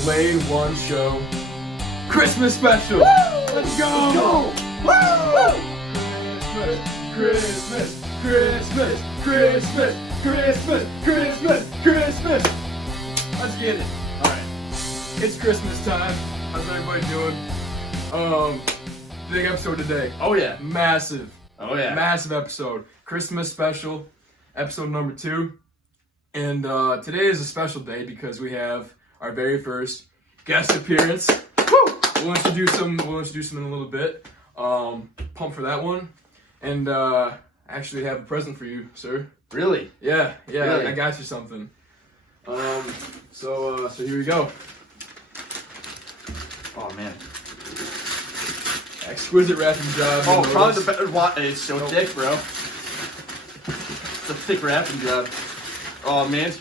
delayed one show Christmas special. Woo! Let's go! Woo! Christmas, Christmas, Christmas, Christmas, Christmas, Christmas. Let's get it. All right, it's Christmas time. How's everybody doing? Big episode today. Oh yeah. Massive. Oh yeah. Massive episode. Christmas special, episode number 2. And today is a special day because we have our very first guest appearance. Woo! We'll introduce him in a little bit. Pumped for that one. And actually have a present for you, sir. Really? Yeah, Really? I got you something. So here we go. Oh man. Exquisite wrapping job. Oh, you'll probably notice. the better one. It's so thick, bro. It's a thick wrapping job. Oh man,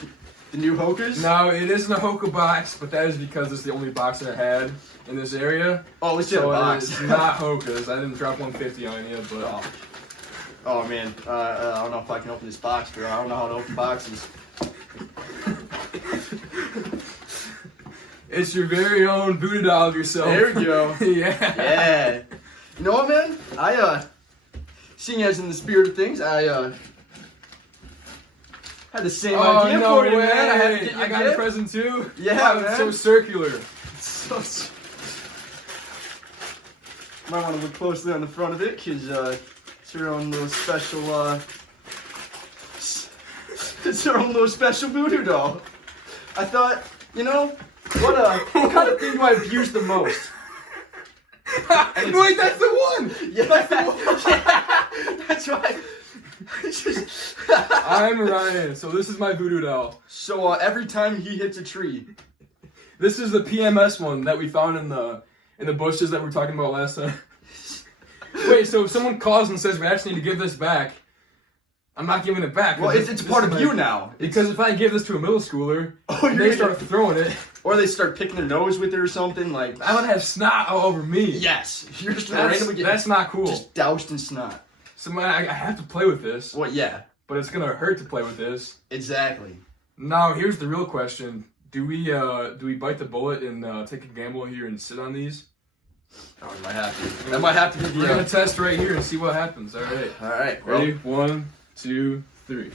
the new Hokas? No, it isn't a Hoka box, but that is because it's the only box that I had in this area. Oh, at least you So have a it box. is not Hokas. I didn't drop 150 on you, but Oh man, I don't know if I can open this box, bro. I don't know how to open boxes. it's your very own voodoo doll of yourself. There we go. Yeah. Yeah. You know what, man? Seeing as in the spirit of things, I had the same Oh, idea no for you, way. man. I had to get you I a got a gift. present too. Yeah, Wow, man. It's so circular. Might want to look closely on the front of it, because it's her own little special, it's her own little special voodoo doll. I thought, you know, what kind of thing do I abuse the most? Wait, that's the one. Yeah, that's the one. Yeah, that's right. I'm Ryan. So this is my voodoo doll. So every time he hits a tree. This is the PMS one that we found in the bushes that we were talking about last time. Wait, so if someone calls and says we actually need to give this back, I'm not giving it back. Well, it's part of you now. Because if I give this to a middle schooler, Oh, they start throwing it, Or they start picking their nose with it or something, like. I'm gonna have snot all over me. Yes. You're just randomly getting That's not cool. just doused in snot. So I have to play with this, Well, yeah. but it's gonna hurt to play with this. Exactly. Now, here's the real question: Do we bite the bullet and take a gamble here and sit on these? Oh, I might have to. That might have to be We're the. gonna test right here and see what happens. All right. All right. Ready? 1, 2, 3.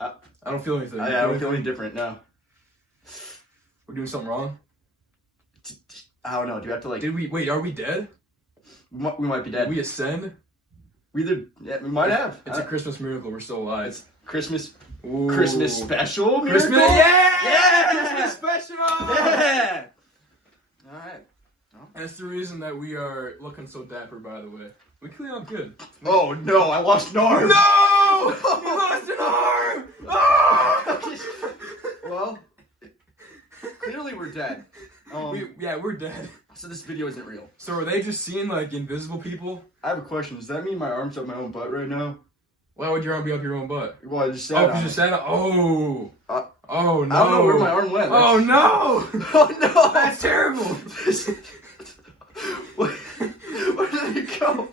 I don't feel anything. I don't feel any different. No. We're doing something wrong. I don't know. Do you have to like? Did we wait? Are we dead? We might be dead. Did we ascend? We either. Yeah, we might have. It's a Christmas miracle. We're still alive. It's Christmas. Ooh. Christmas special. Christmas. Miracle? Yeah. Yeah! Christmas special. Yeah. All right. That's the reason that we are looking so dapper. By the way, we clean up good. Oh no! I lost an arm. No! You lost an arm! Oh! Well, clearly we're dead. We're dead. So this video isn't real. So are they just seeing like invisible people? I have a question. Does that mean my arm's up my own butt right now? Why would your arm be up your own butt? Well, I just said. Oh, because you sat on. Oh. Uh, Oh no. I don't know where my arm went. Oh no! Oh no! That's terrible. Where did it go?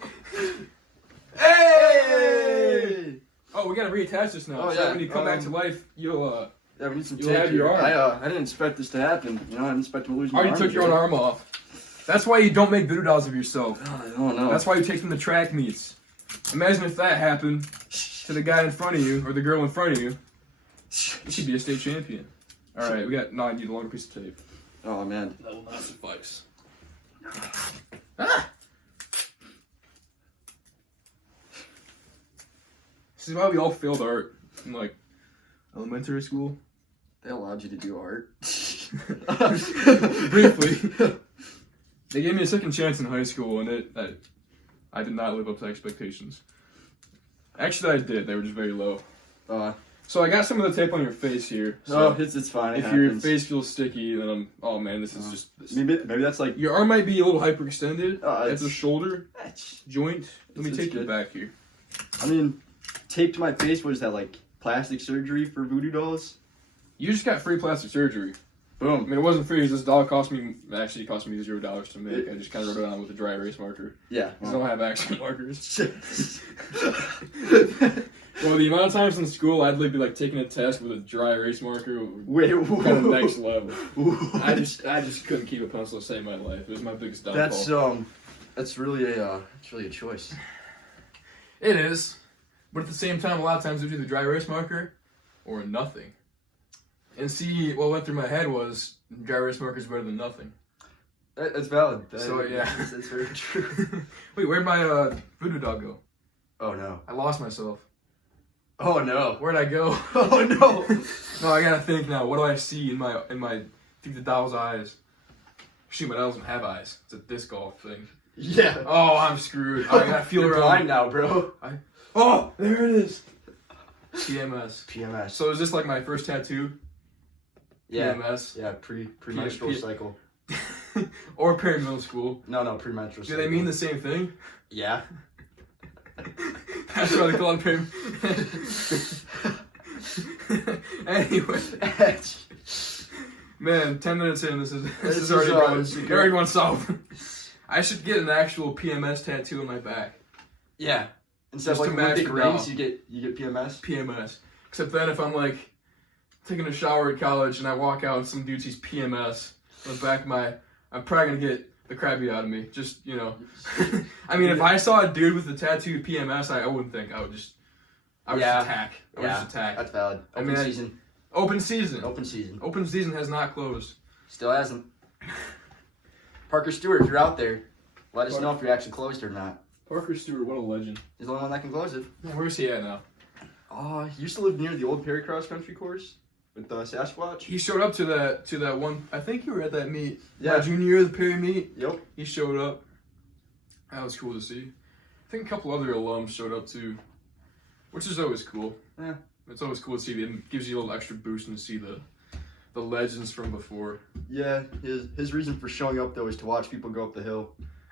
Hey! Oh, we gotta reattach this now. Oh, so yeah. when you come back to life, you'll Yeah, we need some You'll tape have your here. arm. I didn't expect this to happen. You know, I didn't expect to lose my already arm. took your own arm off. That's why you don't make voodoo dolls of yourself. I don't know. That's why you take them to track meets. Imagine if that happened to the guy in front of you or the girl in front of you. You should be a state champion. All right, I need a longer piece of tape. Oh man. That will not suffice. This is why we all failed art in like elementary school. They allowed you to do art. Briefly. They gave me a second chance in high school, and I did not live up to expectations. Actually, I did. They were just very low. So I got some of the tape on your face here. So It's fine. if your face feels sticky, then oh man, this is just. This. maybe that's like Your arm might be a little hyperextended at it's- the shoulder joint. Let me it's take you good. back here. I mean, tape to my face. What is that, like plastic surgery for voodoo dolls? You just got free plastic surgery. I Boom. mean, it wasn't free. This doll cost me $0 to make. I just kind of wrote it on with a dry erase marker. Yeah. I don't have accent markers. Well, the amount of times in school I'd be like taking a test with a dry erase marker, Wait, kind of next level. Ooh. I just couldn't keep a pencil to save my life. It was my biggest downfall. That's really a choice. It is, but at the same time, a lot of times it was either dry erase marker or nothing. And see, what went through my head was dry erase marker is better than nothing. That's valid. Yeah, that's very true. Wait, where'd my voodoo dog go? Oh no. I lost myself. Oh no. Where'd I go? Oh no. No, I gotta think now. What do I see in my think the doll's eyes? Shoot, my doll doesn't have eyes. It's a disc golf thing. Yeah. Oh, I'm screwed. I gotta feel You're around. blind now, bro. Oh, there it is. PMS. PMS. So is this like my first tattoo? Yeah. PMS. Yeah. Premenstrual cycle. Or perimenstrual school. No, premenstrual. Do they mean the same thing? Yeah. That's why they call it perimenstrual. Anyway. Man, 10 minutes in, this is already going. Already one south. I should get an actual PMS tattoo on my back. Yeah. Instead of Just like to match Olympic the rings, doll. you get PMS. PMS. Except then if I'm like taking a shower at college and I walk out and some dude sees PMS on the back of I'm probably gonna get the crap beat out of me. Just, you know. I mean, if I saw a dude with a tattoo PMS, I wouldn't think. I would just attack. I would just attack. That's valid. Open season. Open season. Open season. Open season has not closed. Still hasn't. Parker Stewart, if you're out there, let us know if you're actually closed or not. Parker Stewart, what a legend. He's the only one that can close it. Where's he at now? He used to live near the old Perry Cross Country course with Sasquatch. He showed up to that one. I think you were at that meet. Yeah. My junior year of the Perry meet. Yep. He showed up. That was cool to see. I think a couple other alums showed up too, which is always cool. Yeah. It's always cool to see. It gives you a little extra boost and to see the legends from before. Yeah. His reason for showing up though is to watch people go up the hill.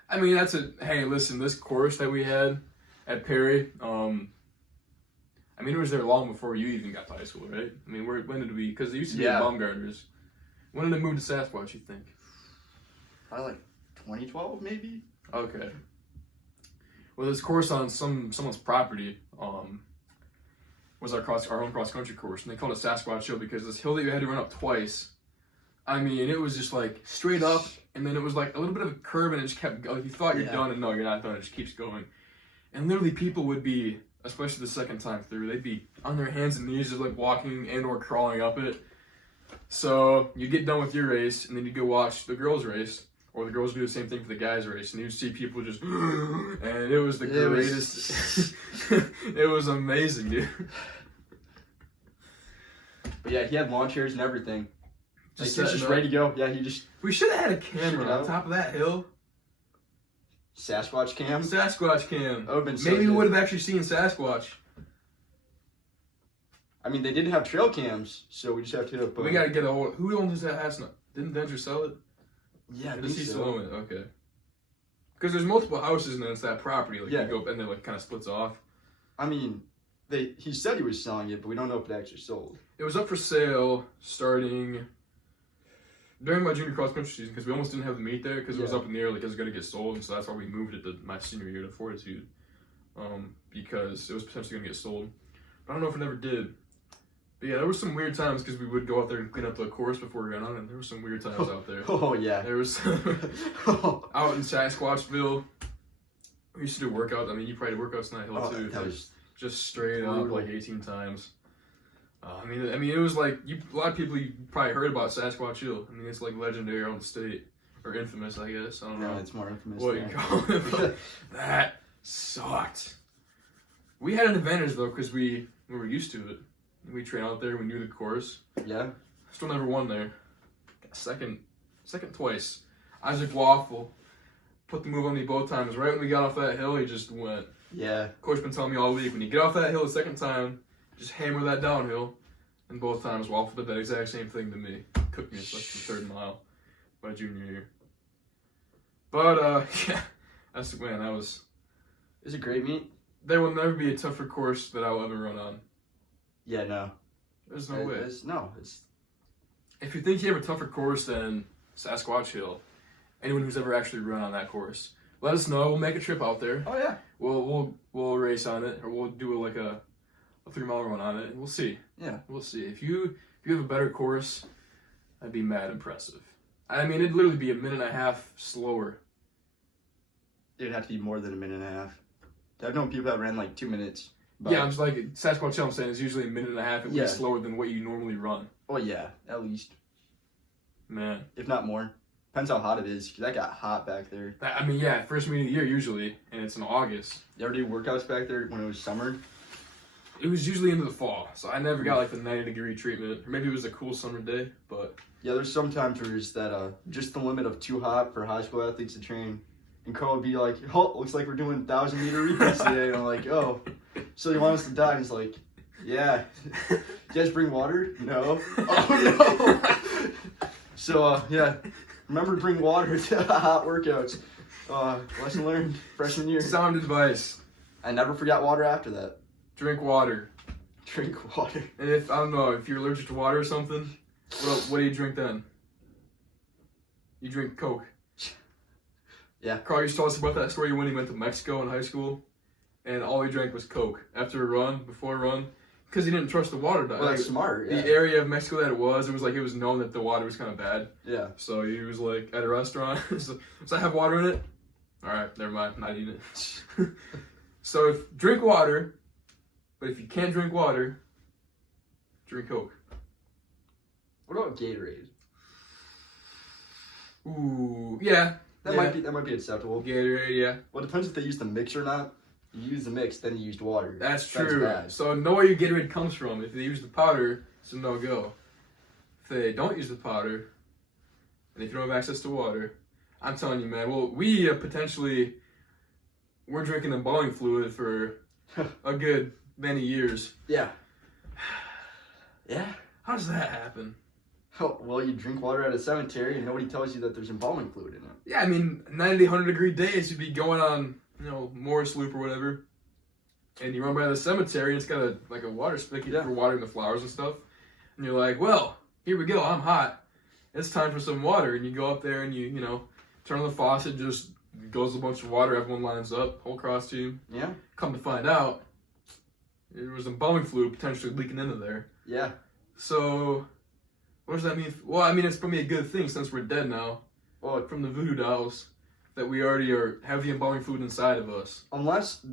I mean, hey, listen, this course that we had at Perry, I mean, it was there long before you even got to high school, right? I mean, when did we, because it used to be Baumgartner's. When did it move to Sasquatch, you think? Probably like 2012, maybe? Okay. Well, this course on someone's property was our own cross-country course, and they called it Sasquatch Hill because this hill that you had to run up twice, I mean, it was just like straight up, and then it was like a little bit of a curve, and it just kept going. You thought you're done, and no, you're not done. It just keeps going. And literally, people would be, especially the second time through, they'd be on their hands and knees, just like walking and or crawling up it. So you get done with your race, and then you go watch the girls' race, or the girls do the same thing for the guys' race, and you see people just, and it was the greatest. It was amazing, dude. But yeah, he had lawn chairs and everything. He was just setting ready up. to go. Yeah, he just We should have had a camera Shoot on out. top of that hill. Sasquatch cam. Sasquatch cam. That would've been so Maybe we good. would have actually seen Sasquatch. I mean, they did have trail cams, so we just have to hit up. We gotta get a hold. Who owns that house now? Didn't Denver sell it? Yeah, I Does think he so. still own it? Okay. Because there's multiple houses and then it's that property. Like Yeah. you go up and then like kind of splits off. I mean, he said he was selling it, but we don't know if it actually sold. It was up for sale starting during my junior cross country season because we almost didn't have the meet there because it was Yeah. up in the air like it was gonna get sold, and so that's why we moved it to my senior year to Fortitude, because it was potentially gonna get sold. But I don't know if it ever did. But yeah, there were some weird times because we would go out there and clean up the course before we got on, and there were some weird times out there. Oh yeah. There was out in Sasquatchville. We used to do workouts. I mean, you probably did workouts in that hill too. That was Just straight up brutal. like 18 times. I mean, it was like a lot of people you probably heard about Sasquatch Hill. I mean, it's like legendary around the state or infamous, I guess. I don't know it's more infamous. what you call it. But that sucked. We had an advantage though because we were used to it. We trained out there. We knew the course. Yeah. Still never won there. Got second twice. Isaac Waffle put the move on me both times. Right when we got off that hill, he just went. Yeah. Coach been telling me all week, when you get off that hill the second time, just hammer that downhill. And both times, Waffle did that exact same thing to me. Cooked me like the third mile my junior year. But, yeah, that was... It's a great meet. There will never be a tougher course that I'll ever run on. Yeah, no. There's no way. It's If you think you have a tougher course than Sasquatch Hill, anyone who's ever actually run on that course, let us know. We'll make a trip out there. Oh yeah. We'll race on it, or we'll do like a a 3-mile run on it. We'll see. Yeah. We'll see. If you have a better course, that'd be mad impressive. I mean, it'd literally be a minute and a half slower. It'd have to be more than a minute and a half. I've known people that ran like 2 minutes. Yeah, I'm just like Sasquatch Hill. I'm saying it's usually a minute and a half at Yeah. least slower than what you normally run. Oh yeah, at least, Man, if not more. Depends how hot it is, because that got hot back there. I mean, yeah, first meeting of the year usually, and it's in August. You ever do workouts back there when it was summer? It was usually into the fall, so I never got like the 90-degree treatment. Or maybe it was a cool summer day, but Yeah, there's some times where it's that just the limit of too hot for high school athletes to train. And Carl would be like, "Oh, looks like we're doing 1,000-meter repeats today." And I'm like, "Oh, so you want us to die?" And he's like, "Yeah." "You guys bring water?" "No." "Oh no." So yeah, remember to bring water to hot workouts. Lesson learned freshman year. sound advice: I never forgot water after that. drink water. Drink water. And if I don't know if you're allergic to water or something, what do you drink then? You drink Coke. Yeah. Carl used to tell us about that story when he went to Mexico in high school, and all he drank was Coke after a run, before a run, because he didn't trust the water. Well, that's smart. Yeah. The area of Mexico that it was known that the water was kind of bad. Yeah. So he was like at a restaurant. So, does that have water in it? All right, never mind. Not eating it. So drink water, but if you can't drink water, drink Coke. What about Gatorade? Ooh, yeah. That might be acceptable. Gatorade, yeah. Well, it depends if they use the mix or not. You use the mix, then you used water. That's true. bad. So know where your Gatorade comes from. If they use the powder, it's a no-go. If they don't use the powder, and if you don't have access to water, I'm telling you, man. Well, we we're drinking embalming fluid for a good many years. Yeah. Yeah. How does that happen? Oh, well, you drink water at a cemetery and nobody tells you that there's embalming fluid in it. Yeah, I mean, 90, 100-degree days, you'd be going on, Morris Loop or whatever, and you run by the cemetery, and it's got a water spigot for watering the flowers and stuff, and you're like, well, here we go, I'm hot. It's time for some water, and you go up there and you turn on the faucet, just goes a bunch of water, everyone lines up, whole cross team. Yeah? Come to find out, there was embalming fluid potentially leaking into there. Yeah. So, what does that mean? Well, I mean, it's probably a good thing since we're dead now. Well, From the voodoo dolls, that we already have the embalming fluid inside of us. unless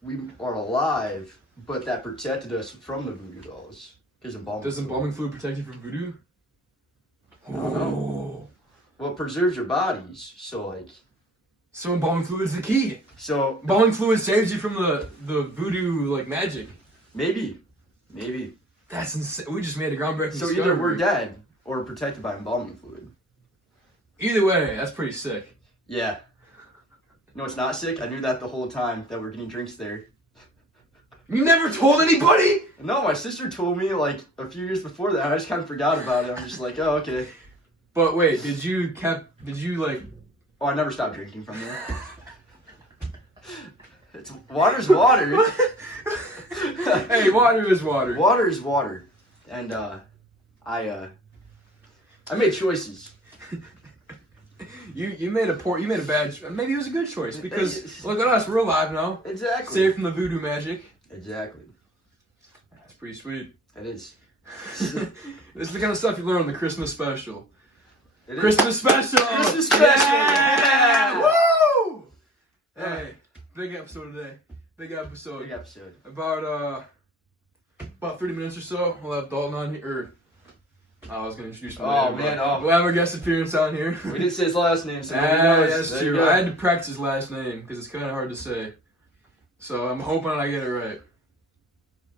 we are alive, but that protected us from the voodoo dolls. Because Does embalming fluid protect you from voodoo? Oh. Well, it preserves your bodies. So embalming fluid is the key. So Embalming fluid saves you from the voodoo magic. maybe. That's insane. We just made a groundbreaking So discovery. either we're dead or protected by embalming fluid. Either way, that's pretty sick. Yeah. No, it's not sick. I knew that the whole time that we're getting drinks there. You never told anybody? No, my sister told me like a few years before that. I just kind of forgot about it. I'm just like, oh, okay. But wait, did you like? Oh, I never stopped drinking from there. Water's water. Hey, water is water. Water is water. And I made choices. You made a bad. Maybe it was a good choice because look at us, we're alive now, Exactly. saved from the voodoo magic. Exactly. That's pretty sweet. It is. This is the kind of stuff you learn on the Christmas special. It is. Christmas special. Christmas special. Yeah! Yeah! Woo! Hey, big episode today. Big episode. Big episode. About 30 minutes or so, we'll have Dalton on here. I was gonna introduce him. Oh, later, man, but oh. we'll have our guest appearance on here. We didn't say his last name, so nobody knows. That's There you true. go. I had to practice his last name because it's kind of hard to say. So I'm hoping I get it right.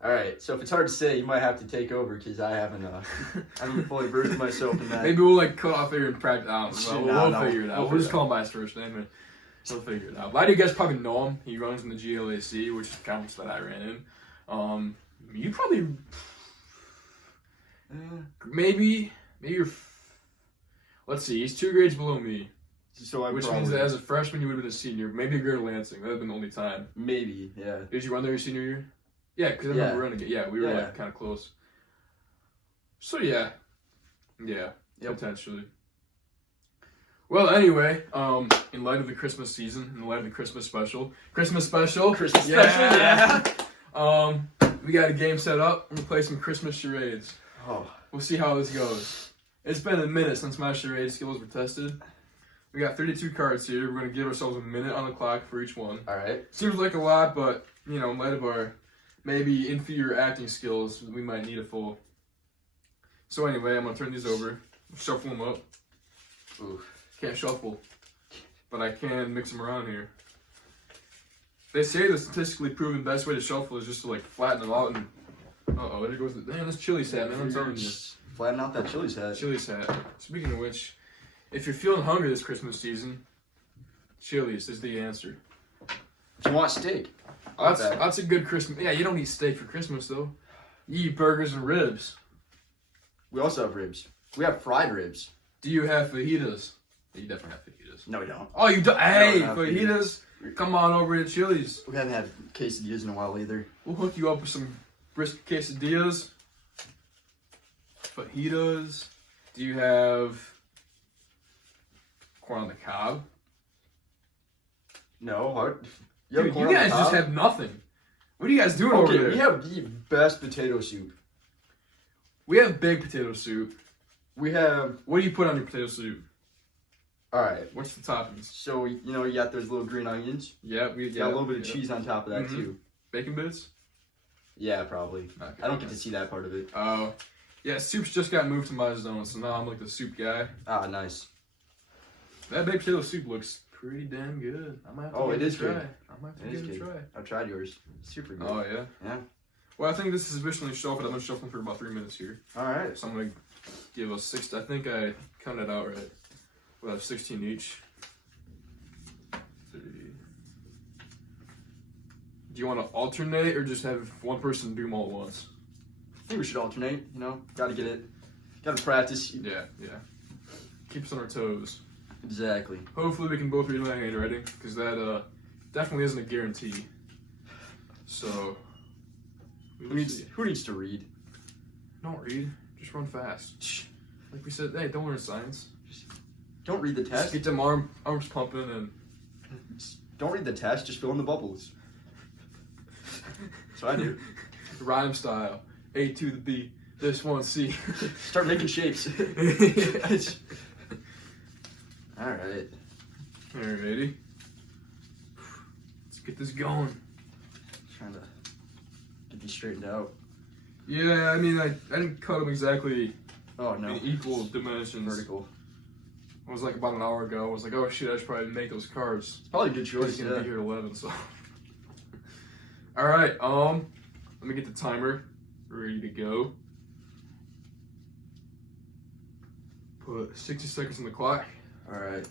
All right, so if it's hard to say, you might have to take over because I haven't fully versed myself in that. Maybe we'll cut off here and practice. I don't know. We'll figure it out. We'll We'll just figure call him by his first name and we'll figure it out. A lot of you guys probably know him. He runs in the GLAC, which is the conference that I ran in. You probably maybe you're. Let's see. He's 2 grades below me, So which means that as a freshman you would have been a senior. Maybe a grade in Lansing. That would have been the only time. maybe, yeah. Did you run there your senior year? Yeah, because I remember running it. Yeah, we were Yeah. kind of close. So yeah, potentially. Well, anyway, in light of the Christmas season, in light of the Christmas special, Christmas special, yeah. we got a game set up. We're gonna play some Christmas charades. Oh, We'll see how this goes. It's been a minute since my charade skills were tested. We got 32 cards here. We're gonna give ourselves a minute on the clock for each one. all right. Seems like a lot, but you know, in light of our maybe inferior acting skills, we might need a full. So anyway, I'm gonna turn these over, shuffle them up. Ooh. Can't shuffle, but I can mix them around here. They say the statistically proven best way to shuffle is just to like flatten them out and. There goes the. Man, this Chili's hat, man. I'm telling you. Flatten out that Chili's hat. Chili's hat. Speaking of which, if you're feeling hungry this Christmas season, Chili's is the answer. If you want steak, I like that. That's a good Christmas. Yeah, you don't eat steak for Christmas though. You eat burgers and ribs. We also have ribs. We have fried ribs. Do you have fajitas? You definitely have fajitas. No, we don't. Oh, you do? Hey, don't have fajitas! Come on over to Chili's. We haven't had quesadillas in a while either. We'll hook you up with some brisket quesadillas, fajitas. Do you have corn on the cob? No, what? Dude, you guys just have nothing. What are you guys doing over Okay, there? we have the best potato soup. We have baked potato soup. We have. What do you put on your potato soup? All right. What's the toppings? So you know you got those little green onions. Yeah, we Got a little bit of cheese on top of that Mhm. too. Bacon bits? Yeah, probably. Okay. I don't get to see that part of it. Oh, yeah. Soup's just got moved to my zone, so now I'm like the soup guy. Ah, nice. That baked potato soup looks pretty damn good. I might have to Oh, give it a is try. good. I might have to It is give it a good. try. I've tried yours. Super good. Oh yeah. Yeah. Well, I think this is officially shuffled. I've been shuffling for about 3 minutes here, All right. so I'm gonna give us 6. I think I counted out right. We'll have 16 each. 3. Do you want to alternate or just have one person do them all at once? I think we should alternate. You know, got to get it. Got to practice. Yeah. Keep us on our toes. Exactly. Hopefully we can both read my handwriting, because that definitely isn't a guarantee. So, we Who will needs see. Who needs to read? Don't read, just run fast. Like we said, hey, don't learn science. Don't read the Just test. get them arms pumping and. Don't read the test. Just fill in the bubbles. That's what I do. Rhyme style. A to the B. This one C. Start making shapes. All right. Alrighty. Let's get this going. Trying to get these straightened out. Yeah, I mean, I didn't cut them exactly Oh no. in equal dimensions. Vertical. It was like about an hour ago. I was like, oh shit, I should probably make those cards. It's probably a good He's choice. gonna Yeah. be here at 11, so. Alright, let me get the timer ready to go. Put 60 seconds on the clock. All right.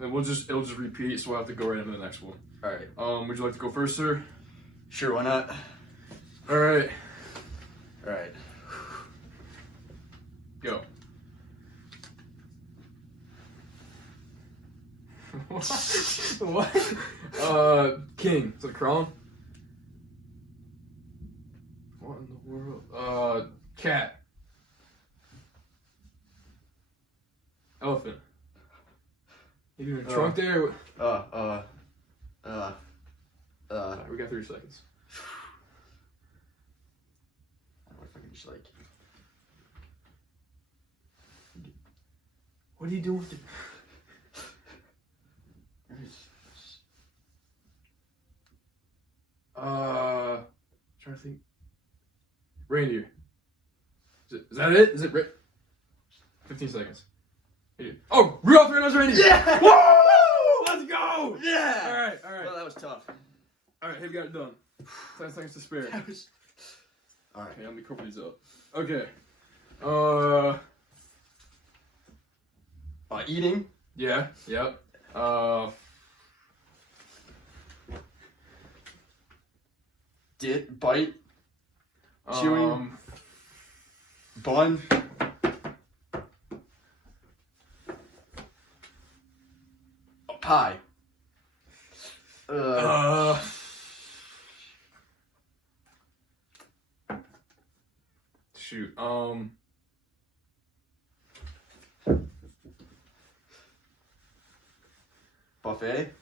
And it'll just repeat, so we'll have to go right into the next one. All right. Would you like to go first, sir? Sure. Why not? Alright, All right. go. What? King. Is it a crown? What in the world? Cat. Elephant. You doing a trunk there? Alright, we got 30 seconds. What if I can just like? What are you doing with it? Trying to think. Reindeer. Is that it? Is it 15 seconds. Oh, Rudolph the Red-Nosed Reindeer! Yeah! Woo! Let's go! Yeah! Alright. Well, that was tough. Alright, have you got it done? 10 seconds to spare. That was. All right. Okay, let me cover these up. Okay. Eating. Yeah, yep. Bite. Chewing. Bun. Pie. Shoot. Bite. buffet.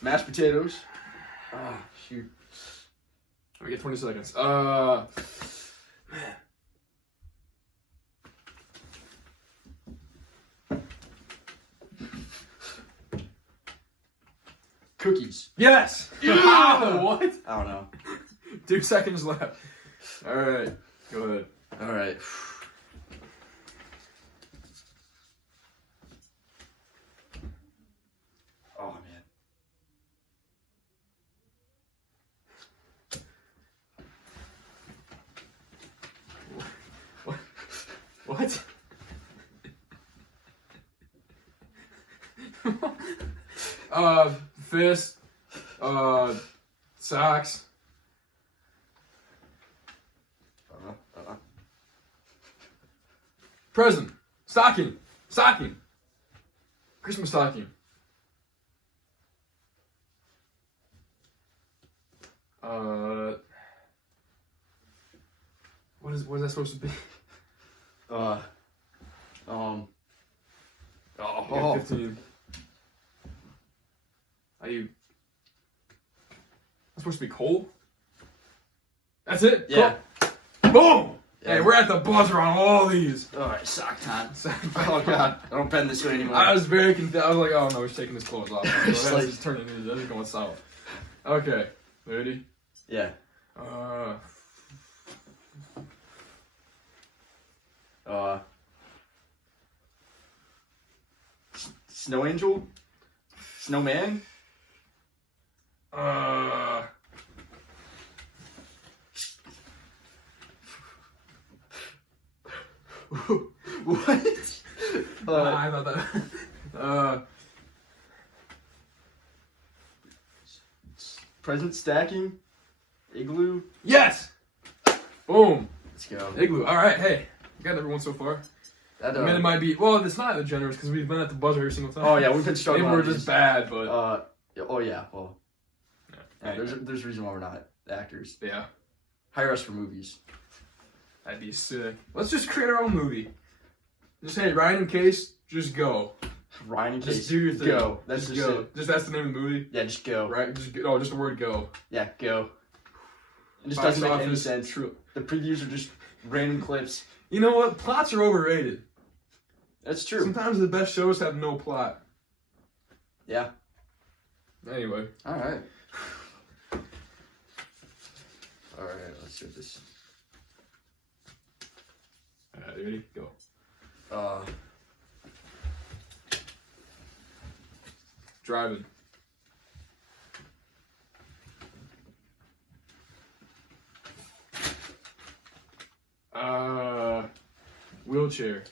Mashed potatoes. Ah, shoot. We get 20 seconds. Cookies. Yes! Yeah! What? I don't know. 2 seconds left. All right, go ahead. All right. Oh man. What? Fist, socks, present, stocking, Christmas stocking. What is that supposed to be? Oh. You got 15. Are you? That's supposed to be coal? That's it? Yeah. Cool. Boom! Yeah. Hey, we're at the buzzer on all these. All right, sock time. Oh god, I don't bend this way anymore. I was very confused. I was like, oh no, he's taking his clothes off. So It's that's like- just turning into this is going south. Okay, ready? Yeah. Snow angel, snowman. What? I thought that. Present stacking, igloo. Yes! Boom! Let's go. Igloo. All right, hey, you got everyone so far. That, I mean, it might be. Well, it's not that generous because we've been at the buzzer every single time. oh yeah, we've been Maybe struggling. we're on just these. bad, but Oh yeah. Well. yeah. Yeah, there's a reason why we're not actors. Yeah, Hire us for movies. that'd be sick. Let's just create our own movie. Just hey, Ryan and Case, just go. Ryan and Case. Just do your thing. Go. That's just just go. it. Just that's the name of the movie, Yeah, just go. right? Just oh, just the word go. Yeah, go. It just Box doesn't make any office, sense. true. The previews are just random clips. You know what? Plots are overrated. That's true. Sometimes the best shows have no plot. Yeah. Anyway. All right. All right. Let's do this. Alright, ready? Go. Driving. Wheelchair.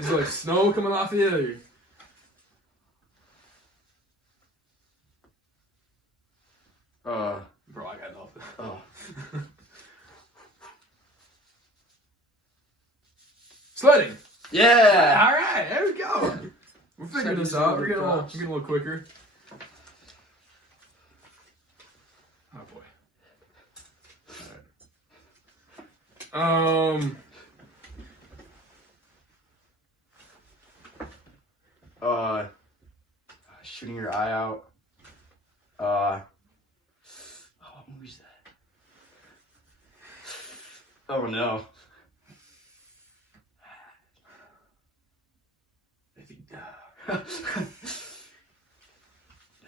Is like snow coming off the edge. Bro, I got nothing. Sledding. Yeah. All right, there we go. We're figuring this out. We're getting a little quicker. Oh boy. All right. Shooting your eye out. What movie's that? Oh no.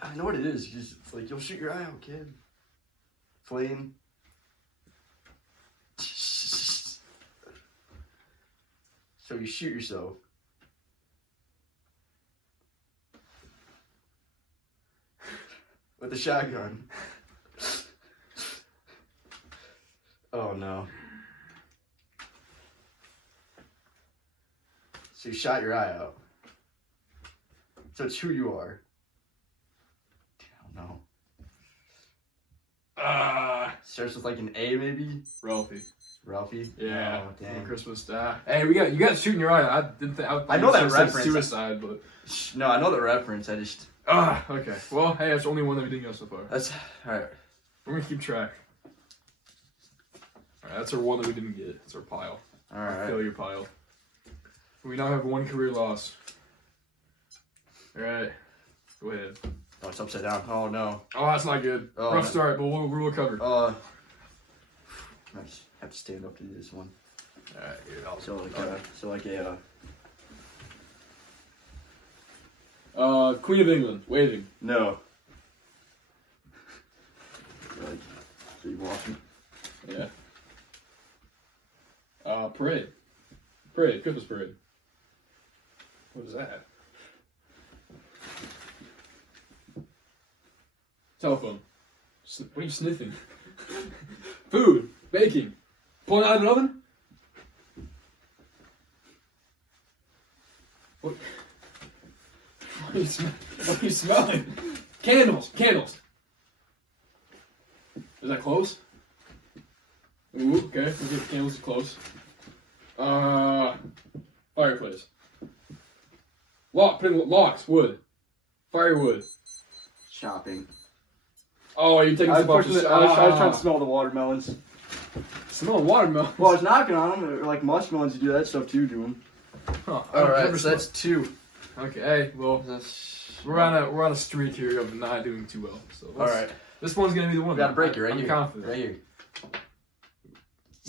I know what it is. It's like you'll shoot your eye out, kid. Flame. So you shoot yourself. With a shotgun. Oh no. So you shot your eye out. So it's who you are. I don't know. Starts with like an A maybe? Ralphie. Ralphie? Yeah. Oh, dang. Christmas. Hey, you got shooting your eye. I didn't think. I know that you said reference. Suicide, but. No, I know the reference. I just. Okay. Well, hey, that's the only one that we didn't go so far. That's. Alright. We're gonna keep track. All that's our one that we didn't get. It's our pile. All Our right. failure pile. We now have 1 career loss. All right. Go ahead. Oh, it's upside down. Oh no. Oh, that's not good. Oh, Rough no. start, but we'll recover. I just have to stand up to do this one. All right, here, Queen of England, waving. No. Like, so you watching? Yeah. Parade. Parade, Christmas parade. What is that? Telephone. What are you sniffing? Food. Baking. Pulling out of an oven? What? What are you smelling? Candles. Candles. Is that close? Ooh, okay. We'll get the candles close. Fireplace. Locks. Wood. Firewood. Shopping. Oh, you're taking I was, stuff off pushing the I was trying to smell the watermelons. Smell watermelon. Well, I was knocking on them. Like mushmelons, you do that stuff too, do them. Huh, All right, so that's 2. okay. Hey, well, we're on a streak here of not doing too well. So All right. this one's gonna be the one. We got to break it right I'm here. confident. Right here.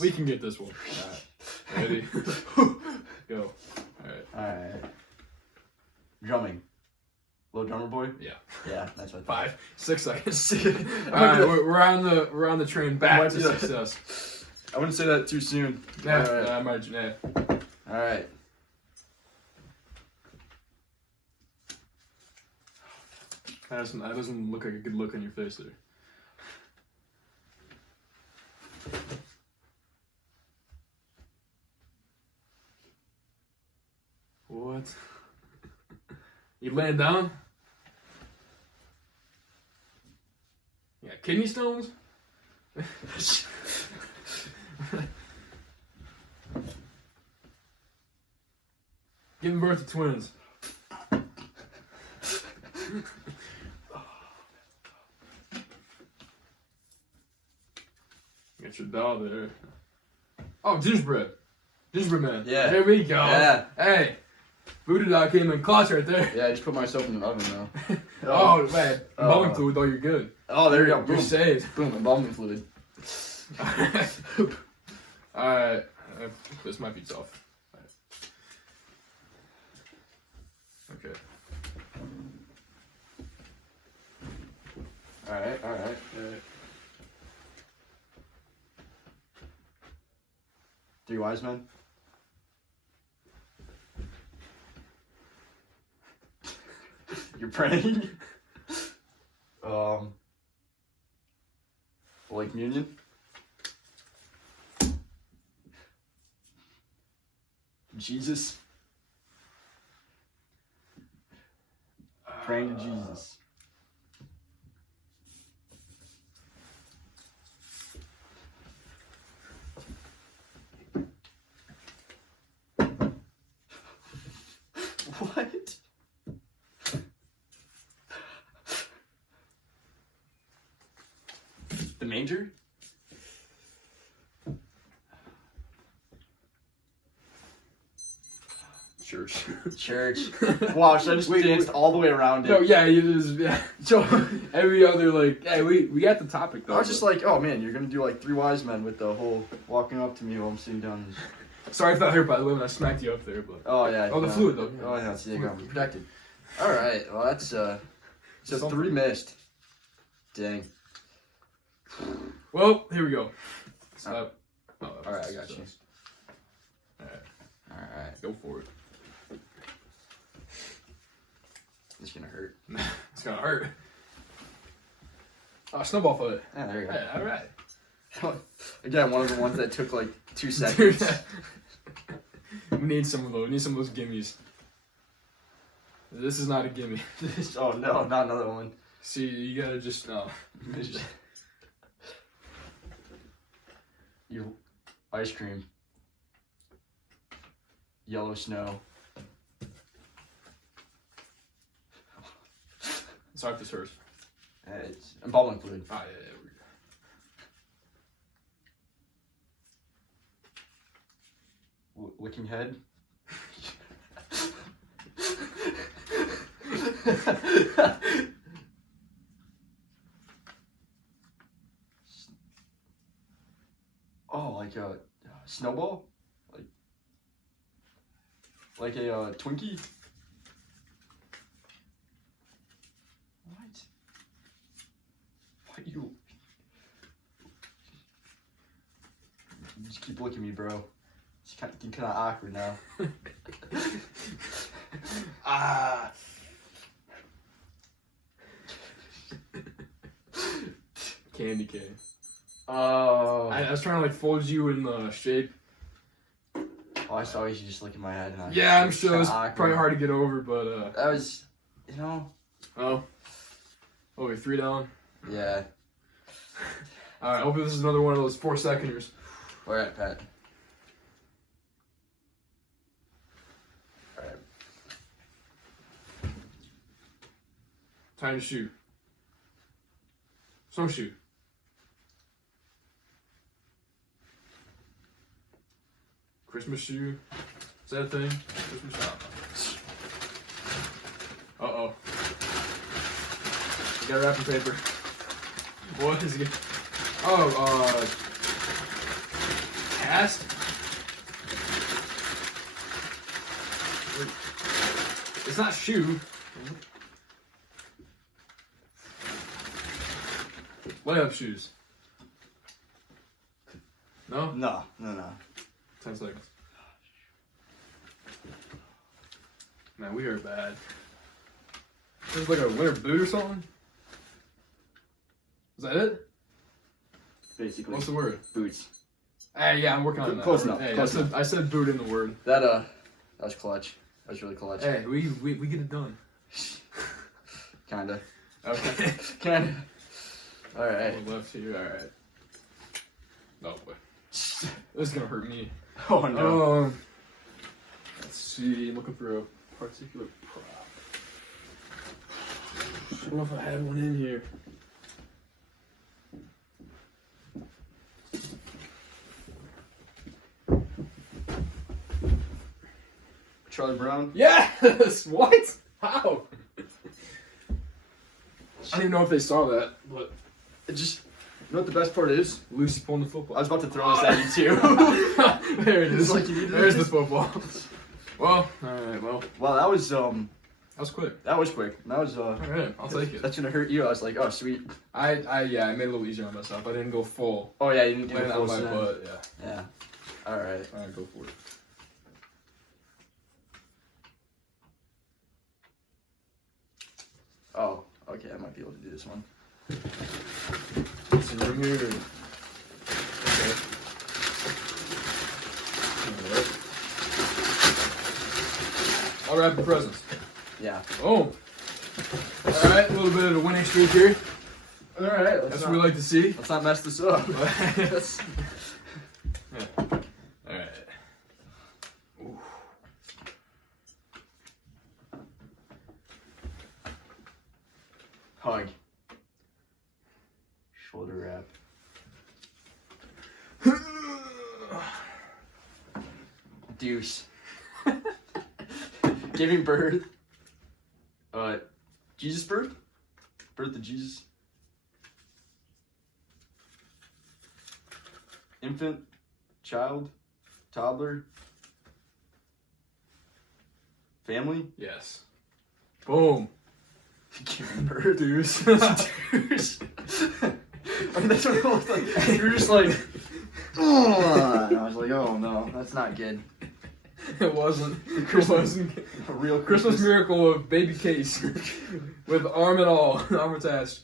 We can get this one. All right. Ready? Go. All right. Alright. Drumming. Little drummer boy? Yeah. Yeah, that's what 5, 6 seconds. All right, we're on the train back Might to be the- success. I wouldn't say that too soon. Yeah, Alright. I imagine. Yeah. Alright. That doesn't look like a good look on your face there. What? You laying down? Yeah, kidney stones? Giving birth to twins. Got your doll there. Oh, gingerbread. Gingerbread man. Yeah. There we go. Yeah. Hey. Voodoo doll came in clutch right there. Yeah, I just put myself in the oven now. Oh, man. Embalming fluid, though, you're good. Oh, there you go. You're Boom. saved. Boom, embalming fluid. Alright. This might be tough. Okay. Alright. Three wise men. You're praying? Holy Communion? Jesus? Praying to Jesus. What? The manger? Church. Church. Wow, should I just danced all the way around it? No, yeah, you just, yeah. So, every other, like, hey, we got the topic, though. I was just like, oh man, you're gonna do like three wise men with the whole walking up to me while I'm sitting down. Sorry if that hurt, by the way, when I smacked you up there, but. Oh yeah. Oh, the fluid, though. Oh yeah, so you gotta be protected. All right, well that's so Something. 3 missed. Dang. Well, here we go. Stop. Oh, All right, I got you. Alright, All right, go for it. it's gonna hurt. It's gonna hurt. Oh, snowball foot. Yeah, there you Hey, alright. go. Again, one of the ones that took like 2 Dude, seconds. we need some of those. We need some of those gimmies. This is not a gimme. Oh no, not another one. See, you gotta just no. You ice cream. Yellow snow. Sorry if this hurts. It's embalming fluid. Ah, yeah, we Looking head. Oh, like a snowball? Like a Twinkie? What? What you just keep looking at me, bro. It's getting kind of awkward now. Ah. Candy cane. Oh. I was trying to like fold you in the shape. Oh, I saw you just look at my head. And Yeah, I'm sure it's awkward. probably hard to get over, but That was, you know. oh, wait, 3 down. Yeah. All right, hopefully this is another one of those 4-seconders. All right, Pat. All right. Time to shoot. Snowshoe. Christmas shoe. Is that a thing? Christmas shoe. Uh-oh. You got wrapping paper. What is it? Oh, cast? It's not shoe. Layup shoes. No? No. 10 seconds. Man, we are bad. This is like a winter boot or something? Is that it? Basically. What's the word? Boots. Hey, yeah, I'm working on that. Close enough, Hey, close I said boot in the word. That was clutch. That was really clutch. Hey, we get it done. Kinda. Okay. Kinda. All right. Left here, alright. No boy. This is gonna hurt me. Oh no. Let's see, I'm looking for a particular prop. I don't know if I had one in here. Charlie Brown. Yes! What? How? I don't even know if they saw that, but It just. You know what the best part is? Lucy pulling the football. I was about to throw this at you too. There it is. It's like you needed There's it. the football. Well, alright, well, Wow, that was that was quick. That was quick. That was Alright, I'll take it. That's gonna hurt you. I was like, oh sweet. I made it a little easier on myself. I didn't go full. Oh yeah, you didn't do Land the on full my send. butt, yeah. Yeah. All right. Alright, go for it. Oh, okay. I might be able to do this one. It's in room here. Okay. Alright. I'll wrap the presents. Yeah. Oh. Alright, a little bit of a winning streak here. All right. That's what we like to see. Let's not mess this up. Yes. Yeah. Alright. Ooh. Hug. Shoulder wrap. Deuce. Giving birth. Jesus birth? Birth of Jesus. Infant. Child. Toddler. Family. Yes. Boom. Giving birth. Deuce. Deuce. I mean, that's what it looked like. You're just like, oh. And I was like, oh no, that's not good. It wasn't. It wasn't. A real Christmas miracle of baby Case with arm and all, arm attached.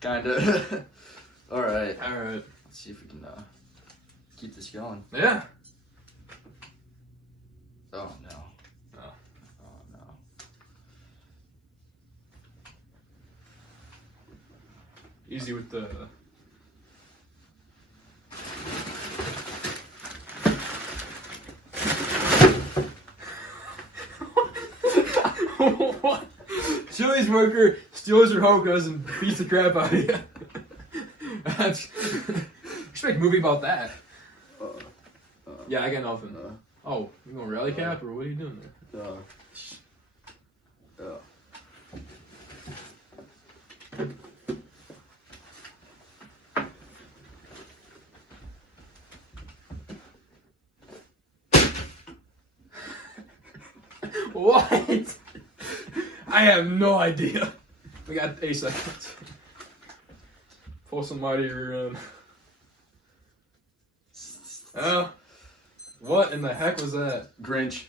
Kinda. All right. All right. Let's see if we can keep this going. Yeah. Oh no. No. Oh no. Easy with the. What? Chili's worker steals your hokas and beats the crap out of you. That's. You should make a movie about that. Yeah, I got nothing. Oh, you going rally cap or what are you doing there? What? I have no idea. We got 8 seconds. Pull somebody around. Oh. What in the heck was that? Grinch.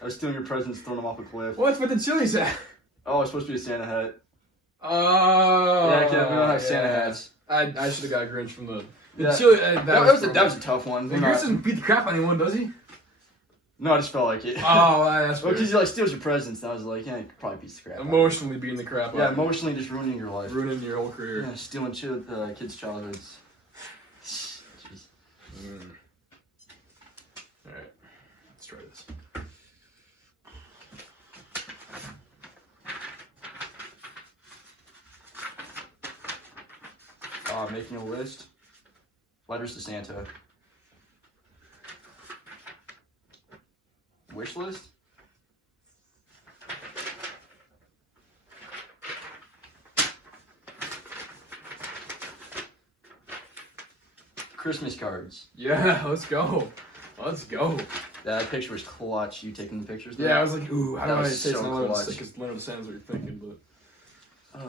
I was stealing your presents, throwing them off a cliff. What's with the chilies at? Oh, it's supposed to be a Santa hat. Oh. Yeah, we don't have Santa hats. I should have got Grinch from the Yeah. chili. That was a tough one. The Grinch doesn't beat the crap out of anyone, does he? No, I just felt like it. Oh, that's well, weird. because he like steals your presents. And I was like, yeah, he could probably beat the crap. out of you. Emotionally beating the crap out. Yeah, of you. emotionally just ruining your life. Ruining your whole career. Yeah, stealing kids' childhoods. Jeez. Alright, let's try this. Making a list. Letters to Santa. Wish list? Christmas cards. Yeah, let's go. Let's go. That picture was clutch. You taking the pictures there? Yeah, I was like, ooh, how That do I was say so something like clutch. the sickest Leonard Sanders what you're thinking, but.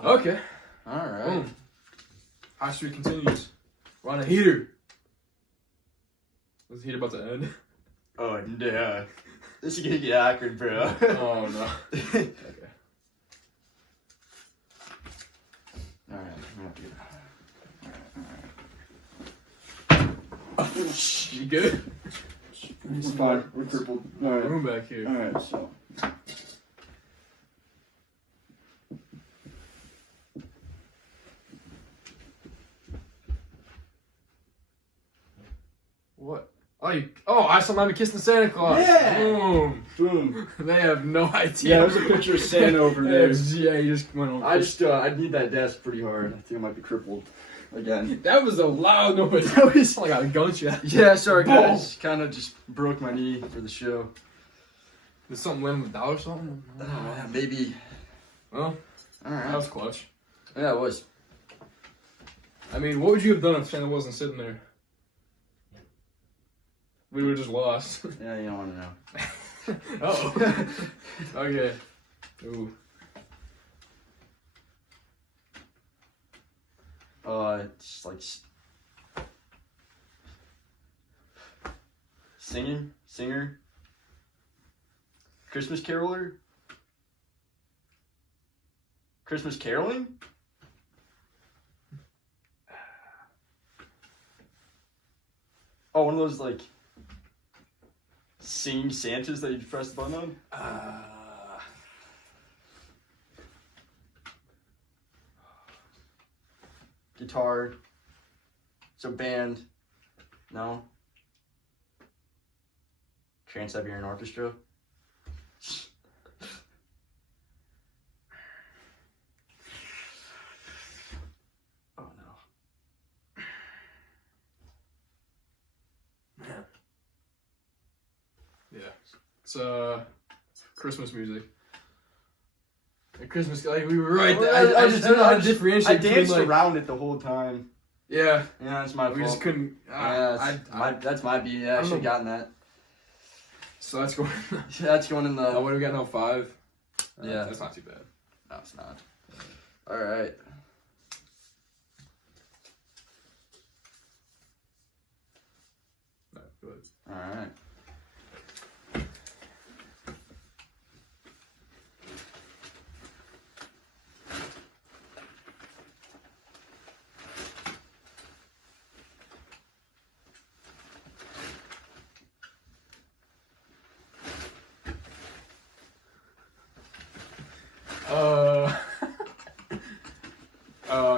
Oh. Okay. Alright. Boom. Hot streak continues. We're on a heater. Was the heater about to end? Oh, no. This is gonna get awkward, bro. Oh, no. Okay. Alright, I'm gonna do You good? It's fine. We're crippled. Alright. Room back here. Alright, so. What? Oh, I saw Mommy kissing Santa Claus. Yeah. Boom. Boom. They have no idea. Yeah, there's a picture of Santa over there. Yeah, you just went over. I need that desk pretty hard. I think I might be crippled again. That was a loud noise. That was like a gunshot. Yeah, sorry Boom. guys. Kind of just broke my knee for the show. Did something land with Dow or something? Maybe. Well, that Alright. was clutch. Yeah, it was. I mean, what would you have done if Santa wasn't sitting there? We would have just lost. Yeah, you don't want to know. Oh. Okay. Ooh. Just like singer, Christmas caroler, Christmas caroling. Oh, one of those like singing Santas that you press the button on. Guitar. So band. No. Trans-Siberian Orchestra. Oh no. Man. Yeah. It's Christmas music. And Christmas, like we were right there. I just didn't know how to differentiate. I between, danced like, around it the whole time. Yeah. Yeah, that's my fault. We just couldn't. Yeah, that's my beat. Yeah, I should have gotten that. So that's going. Yeah, that's going in the. Oh, what do we got now? 5. Yeah. That's not too bad. No, it's not. All right. No, good. All right.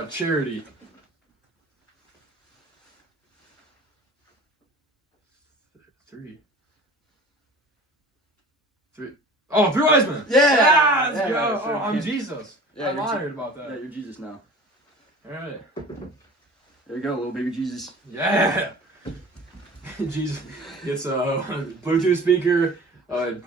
Charity. Three. Oh, 3 wise men. Yeah! Let's Yeah, go. sure. Oh, I'm Jesus. Yeah, I'm you're honored about that. Yeah, you're Jesus now. All right. There you go, little baby Jesus. Yeah. Jesus gets a Bluetooth speaker,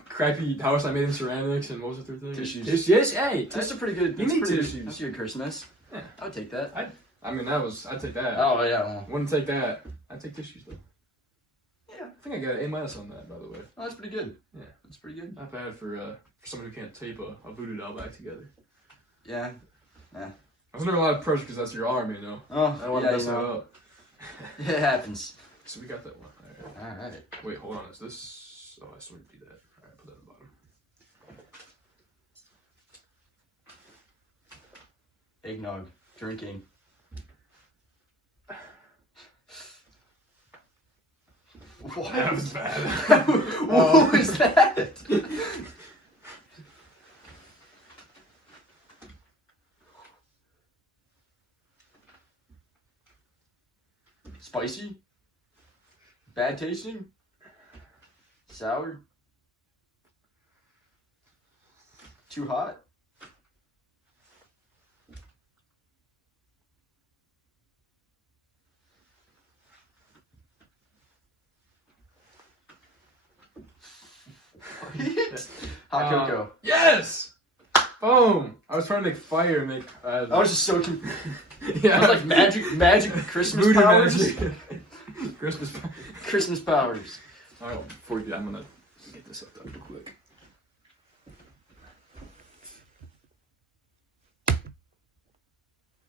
crappy house I made in ceramics, and what was the third thing? Tissues. Yes, hey, That's a pretty good. You need pretty tissues. Good, that's a good Christmas. Yeah. I'd take that. I mean, I'd take that. Oh yeah. Well, Wouldn't take that. I'd take tissues though. yeah. I think I got an A- on that, by the way. Oh, that's pretty good. Yeah. That's pretty good. Not bad for someone who can't tape a voodoo doll back together. Yeah. I was under a lot of pressure because that's your arm, you know. Oh, I don't want to mess it up. It happens. So we got that one. All All right. Wait, hold on. Is this? Oh, I still need to do that. All right, put that at the bottom. Eggnog. Drinking. What? That was bad. What was that? Spicy? Bad tasting? Sour? Too hot? Hot cocoa. Yes. Boom! I was trying to make fire and make. I was just so confused. Yeah, I was like magic Christmas voodoo powers. magic. Christmas. Christmas powers. All right, before you do, I'm gonna get this up real quick.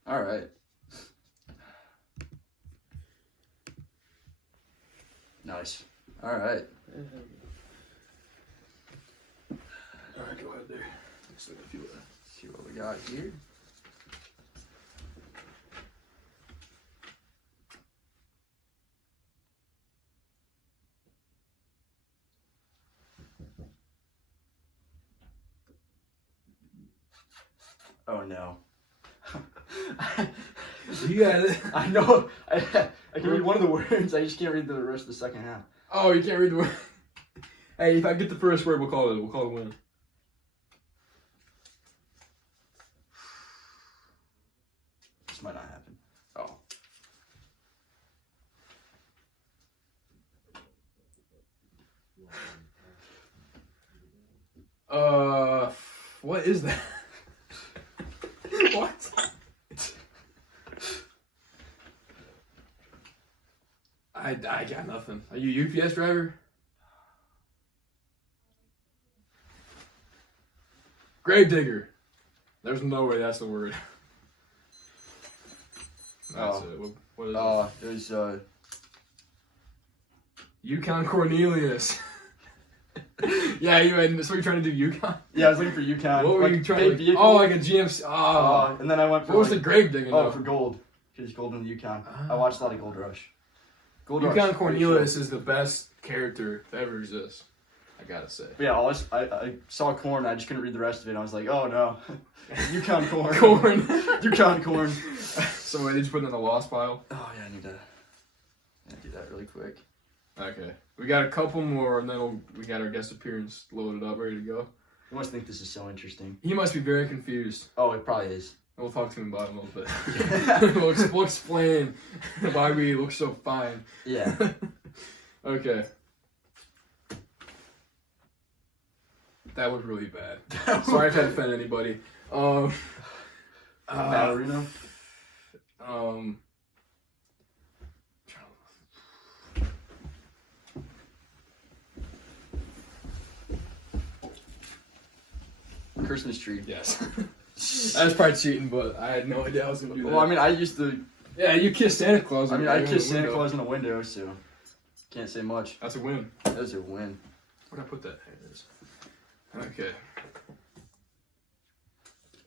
All right. Nice. All right. All right, go ahead there. Just like a few. See what we got here. Oh no. You got it. I know. I can read one of the words. I just can't read the rest of the second half. Oh, you can't read the word. Hey, if I get the first word, we'll call it a win. This might not happen. Oh. What is that? What? I got nothing. Are you a UPS driver? Grave digger. There's no way that's the word. That's it. What is it? It was Yukon Cornelius. Yeah, so you're trying to do Yukon? yeah, I was looking for UConn. What were like, you trying big to vehicle. Oh, like a GMC. Oh. And then I went for What was like, the grave digging? Oh, though? for gold. Because gold in the Yukon. I Ah. watched a lot of Gold Rush. Gold Yukon Rush, Cornelius is the best character that ever exists. I gotta say. But yeah, I saw corn. I just couldn't read the rest of it. I was like, oh no, Yukon corn. Corn. Yukon corn. So wait, did you put it in the lost pile? Oh yeah, I need to do that really quick. Okay. We got a couple more, and then we got our guest appearance loaded up, ready to go. You must think this is so interesting. He must be very confused. Oh, it probably is. We'll talk to him about it a little Yeah. bit. we'll explain why we look so fine. Yeah. Okay. That was really bad. Sorry if I offended anybody. Ballerina. Christmas tree. Yes. I was probably cheating, but I had no idea I was gonna do that. Well, I mean, I used to. Yeah, you kissed Santa Claus. I mean, in I the kissed Santa window. Claus in the window, so can't say much. That's a win. That was a win. Where'd I put that? There it is. Okay.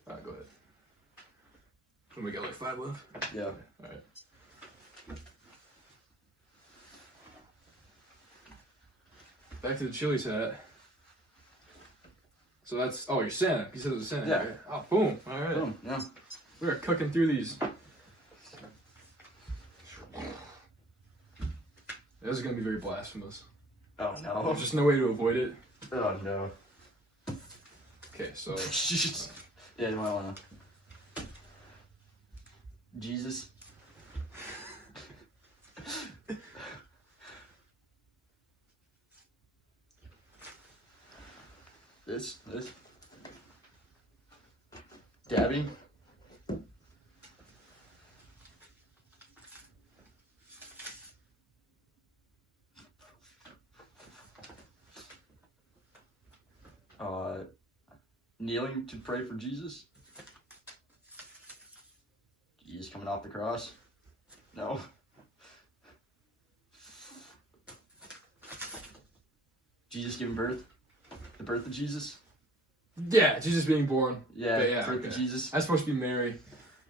Alright, go ahead. When we got like 5 left? Yeah. Alright. Back to the Chili's hat. So that's, oh, you're Santa. You said it was Santa. Yeah. Right? Oh, boom. Alright. Boom. Yeah. We are cooking through these. This is going to be very blasphemous. Oh no. There's just no way to avoid it. Oh no. Okay, so. Yeah, you might wanna. Jesus. This. Dabbing. Kneeling to pray for Jesus. Jesus coming off the cross. No. Jesus giving birth. The birth of Jesus. Yeah, Jesus being born. Yeah, Yeah, birth okay. of Jesus. That's supposed to be Mary.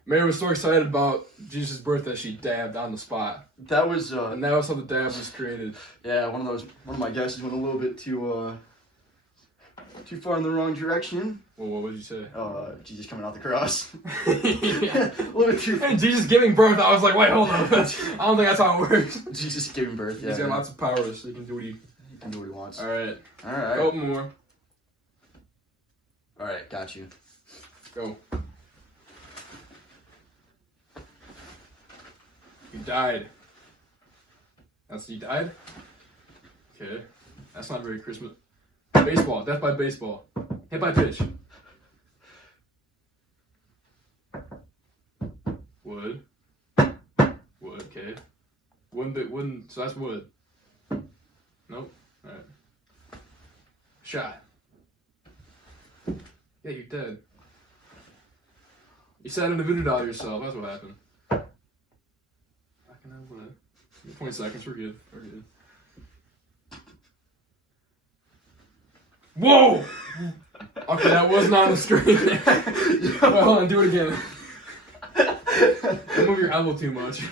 Mary was so excited about Jesus' birth that she dabbed on the spot. That was And that was how the dab was created. yeah, one of my guesses went a little bit too far in the wrong direction. Well, what would you say? Jesus coming off the cross. Yeah. A little bit too And Jesus giving birth, I was like, wait, hold on. I don't think that's how it works. Jesus giving birth, yeah. He's got lots of power, so he can do what He can do what he wants. Alright, Alright. couple more. Alright, got you. Go. You died. He died? Okay. That's not very Christmas. Baseball. Death by baseball. Hit by pitch. Wood. Wood, okay. Wooden, so that's wood. Nope. Alright. Shot. Yeah, you're dead. You sat in the video out yourself, that's what happened. Fucking hell, what? 20 seconds, we're good. We're good. Whoa! Okay, that wasn't on the screen. Wait, hold on, do it again. Don't move your elbow too much.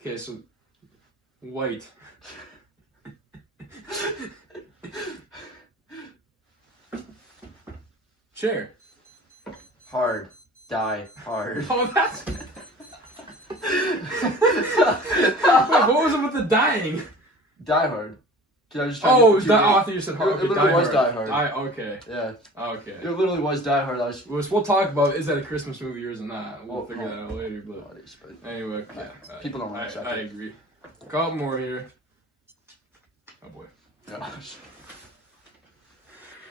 Okay, so white. Chair. Hard. Die hard. Oh, that's. Wait, what was it with the dying? Die hard. I was just trying Oh, to I thought you said hard. It literally was Die Hard. Okay. Yeah. Okay. It literally was Die Hard. We'll talk about is that a Christmas movie or is it not? We'll figure that out later. But Nowadays, but anyway, okay. people don't watch that. I agree. Couple more here. Oh boy. Gosh.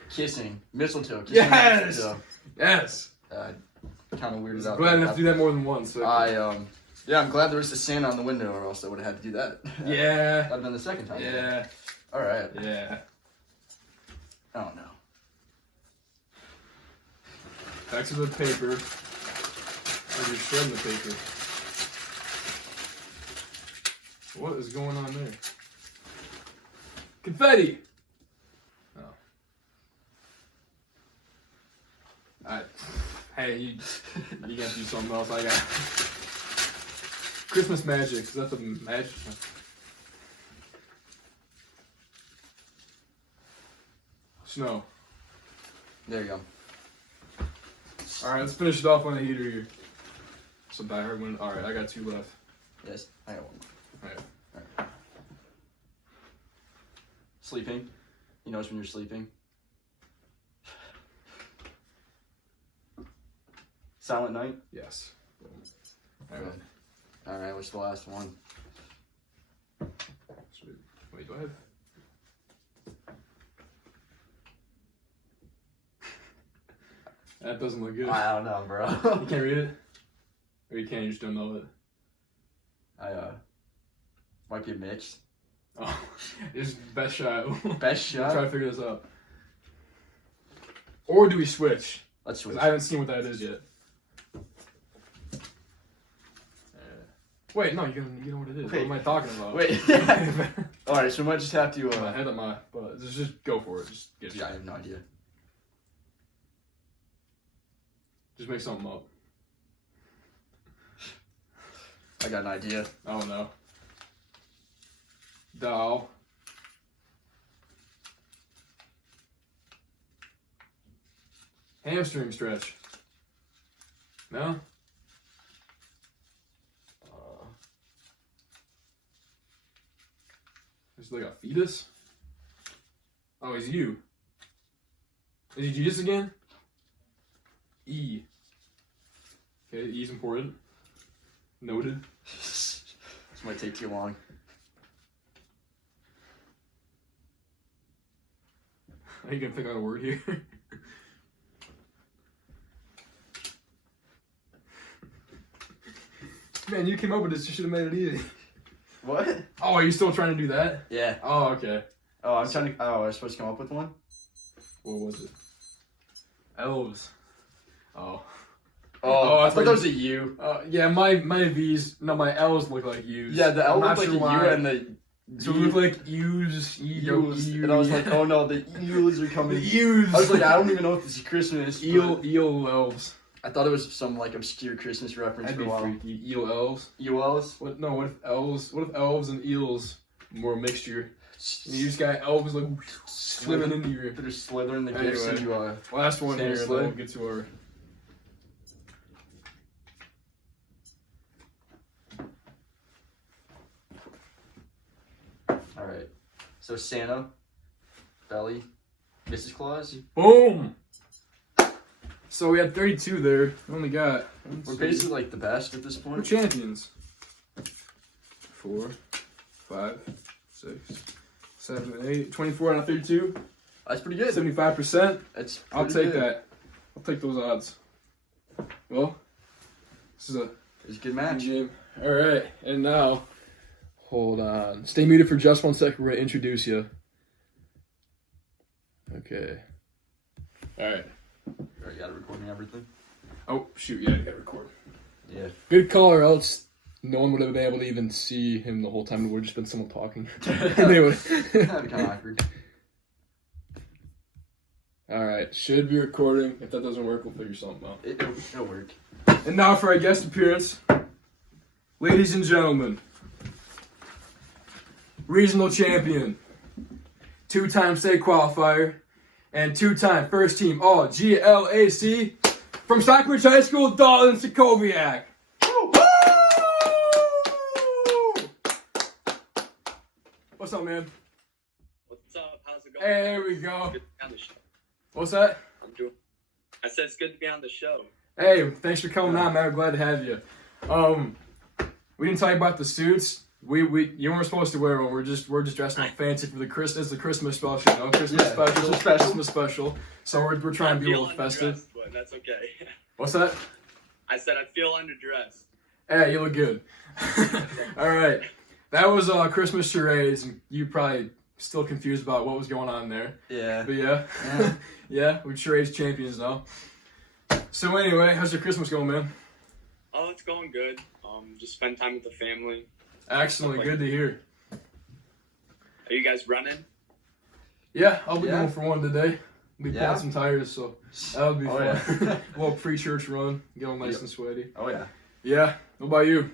Kissing. Mistletoe. Kissing Yes! mistletoe. Yes. Kind of weirded I'm out. glad I didn't have to do that more than once. So. Yeah, I'm glad there was the Santa on the window, or else I would have had to do that. Yeah. That'd have been the second time. Yeah. All right. Yeah. Oh no. Back to the paper. Or you're shredding the paper. What is going on there? Confetti! Oh. Hey, you gotta do something else. I got Christmas magic. Is that the magic? Snow. There you go. Alright, let's finish it off on a heater here. So Die Hard win. Alright, I got 2 left. Yes, I got one. Alright. Sleeping. You notice when you're sleeping. Silent Night. Yes. Alright. Alright, what's the last one? Sweet. Wait, do I have? That doesn't look good. I don't know, bro. You can't read it? Or you can't, you just don't know it? Might be a mix. Oh, it's best shot. Best Try shot? to figure this out. Or do we switch? Let's 'Cause switch. I haven't seen what that is yet. Wait, no, you know what it is. Wait. What am I talking about? Wait. Alright, so we might just have to, my head on my butt. Just go for it. Just get it. yeah, I have no idea. Just make something up. I got an idea. Oh no. Doll. Hamstring stretch. No? Is it like a fetus? Oh, he's you. Is he Jesus again? E. Okay, E's important. Noted. This might take too long. Are you gonna pick out a word here? Man, you came up with this. You should have made it easy. What? Oh, are you still trying to do that? Yeah. Oh, okay. Oh, I'm trying to. Oh, I was supposed to come up with one. What was it? Elves. Oh. Oh, I I thought that was a U. Yeah, my V's, no, my L's look like U's. Yeah, the L I'm looked not like sure a U why. and the So it looked like U's, U's. And I was like, oh no, the Eels are the coming. U's. I was like, I don't even know if this is Christmas. but Eel elves. I thought it was some like obscure Christmas reference That'd for a be while. freaky. Eel elves. Eels. What? No. What if elves? What if elves and eels were a mixture? And you just got elves like swimming into your. They're just slithering the gifts Anyway. into Last one Santa here, and sleigh. then we'll get to our. All right. So Santa, Belly, Mrs. Claus. Boom! So we had 32 there. We only got. We're basically like the best at this We're point. champions. 4, 5, 6, 7, 8. 24 out of 32. That's pretty good. 75%. That's I'll pretty take good. that. I'll take those odds. Well, this is a It's a good match. game. All right, and now, hold on. Stay muted for just 1 second. We're gonna introduce you. Okay. All right. Alright, got it recording everything. Oh shoot! Yeah, I gotta record. Yeah. Good call, or else no one would have been able to even see him the whole time. It would have just been someone talking. They would. That'd be kind of awkward. All right, should be recording. If that doesn't work, we'll figure something out. It'll work. And now for our guest appearance, ladies and gentlemen, regional champion, 2-time state qualifier, and 2-time first team All GLAC from Stockbridge High School, Dalton Sokoviak. What's up, man? What's up? How's it going? There we go. Good to be on the show. What's that? I'm doing. I said it's good to be on the show. Hey, thanks for coming on, man. We're glad to have you. We didn't tell you about the suits. You weren't supposed to wear one. We're just dressing up fancy for the Christmas special, you know, Christmas Yeah, special, Christmas special. Christmas special. So we're trying to be a little festive. Underdressed, but that's okay. What's that? I said I feel underdressed. Hey, you look good. All right, that was Christmas charades, and you probably still confused about what was going on there. Yeah. But yeah, Yeah. yeah, we're charades champions now. So anyway, how's your Christmas going, man? Oh, it's going good. Just spend time with the family. Excellent, good to hear. Are you guys running? Yeah, I'll be Yeah. going for one today. Be Yeah. pulling some tires, so that would be Oh, fun. yeah. A little pre-church run, get all nice Yep. and sweaty. Oh yeah. Yeah. What about you?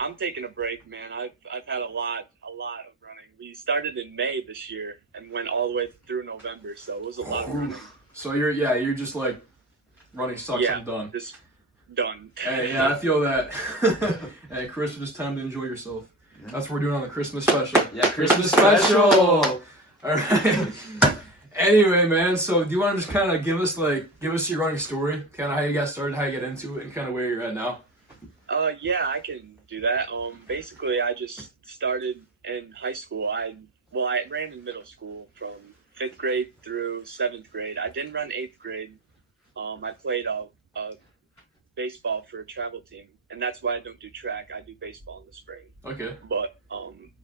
I'm taking a break, man. I've had a lot of running. We started in May this year and went all the way through November, so it was a lot of running. So you're just like running sucks. Yeah. I'm done. Just done. Hey, yeah, I feel that. Hey, Christmas time to enjoy yourself. Yeah. That's what we're doing on the Christmas special. Yeah, Christmas Christmas special. special. All right. Anyway, man. So do you want to just kind of give us your running story, kind of how you got started, how you got into it, and kind of where you're at now? Yeah, I can do that. Basically, I just started in high school. I ran in middle school from 5th grade through 7th grade. I didn't run 8th grade. I played a baseball for a travel team, and that's why I don't do track. I do baseball in the spring. Okay. But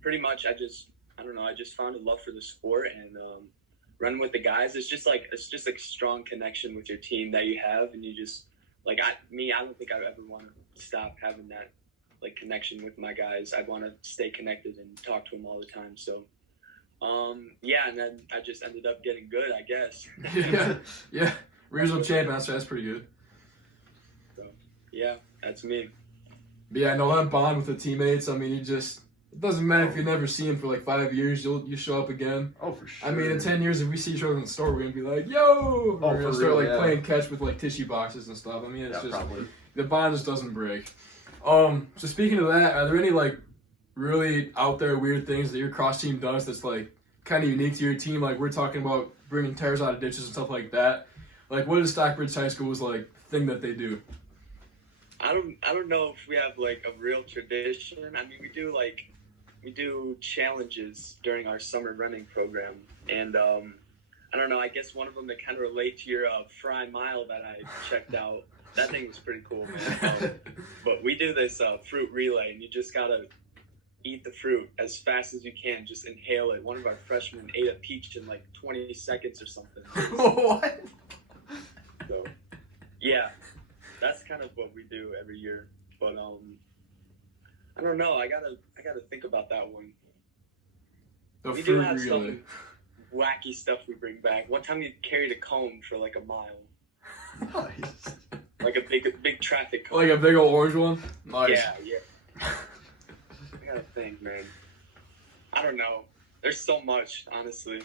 pretty much, I just found a love for the sport and running with the guys. It's just a strong connection with your team that you have, and you just I don't think I ever want to stop having that connection with my guys. I want to stay connected and talk to them all the time. So, and then I just ended up getting good, I guess. Yeah. Regional champion. That's pretty good. So, yeah, that's me. But yeah, no, that bond with the teammates. I mean, it doesn't matter if you never see him for like 5 years. You show up again. Oh, for sure. I mean, in 10 years, if we see each other in the store, we're gonna be like, "Yo!" Oh, We're gonna for start real, yeah. playing catch with tissue boxes and stuff. I mean, it's Yeah, just probably. the bond just doesn't break. So speaking of that, are there any really out there weird things that your cross team does that's kind of unique to your team? Like we're talking about bringing tires out of ditches and stuff like that. What is Stockbridge High School's thing that they do? I don't know if we have a real tradition. I mean, we do challenges during our summer running program, and I don't know. I guess one of them that kind of relate to your Fry Mile that I checked out. That thing was pretty cool, man. But we do this fruit relay, and you just gotta eat the fruit as fast as you can. Just inhale it. One of our freshmen ate a peach in like 20 seconds or something. What? So, yeah, that's kind of what we do every year. But I don't know. I gotta think about that one. The We do fruit have relay. some wacky stuff we bring back. One time we carried a cone for like a mile, Nice. like a big traffic cone. Like a big old orange one? Nice. Yeah. I gotta think, man. I don't know. There's so much, honestly.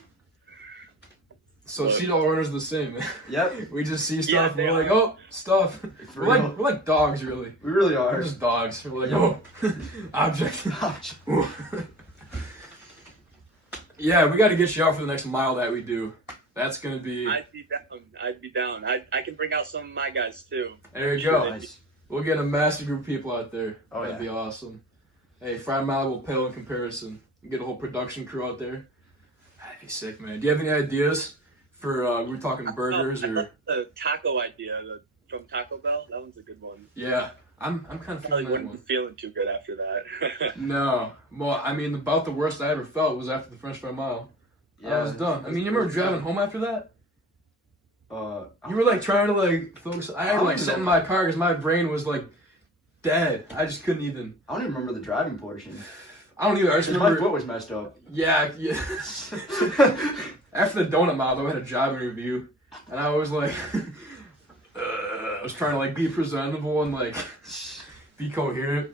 So Look. sheet all runners are the same, man. Yep. We just see Yeah, stuff and they we're like, are. oh, stuff. For We're real. like dogs, really. We really We're are. just dogs. We're like, Yeah. oh, object. Yeah, we got to get you out for the next mile that we do. That's going to be... I'd be down. I can bring out some of my guys, too. There you go. Nice. We'll get a massive group of people out there. Oh, That'd yeah. be awesome. Hey, Friday Mile will pale in comparison. Get a whole production crew out there. That'd be sick, man. Do you have any ideas for, we were talking burgers I or... love the taco idea from Taco Bell. That one's a good one. Yeah, I'm kind of Probably feeling that wouldn't one. be feeling too good after that. No. Well, I mean, about the worst I ever felt was after the French fry mile. I was done. I mean, you remember driving home after that? You were like trying to like focus. I had to like sit in my car because my brain was like dead. I just couldn't even. I don't even remember the driving portion. I don't either. I just 'Cause my remember. foot was messed up. Yeah. After the donut mile, though, I had a job interview, and I was like, I was trying to like be presentable and like be coherent.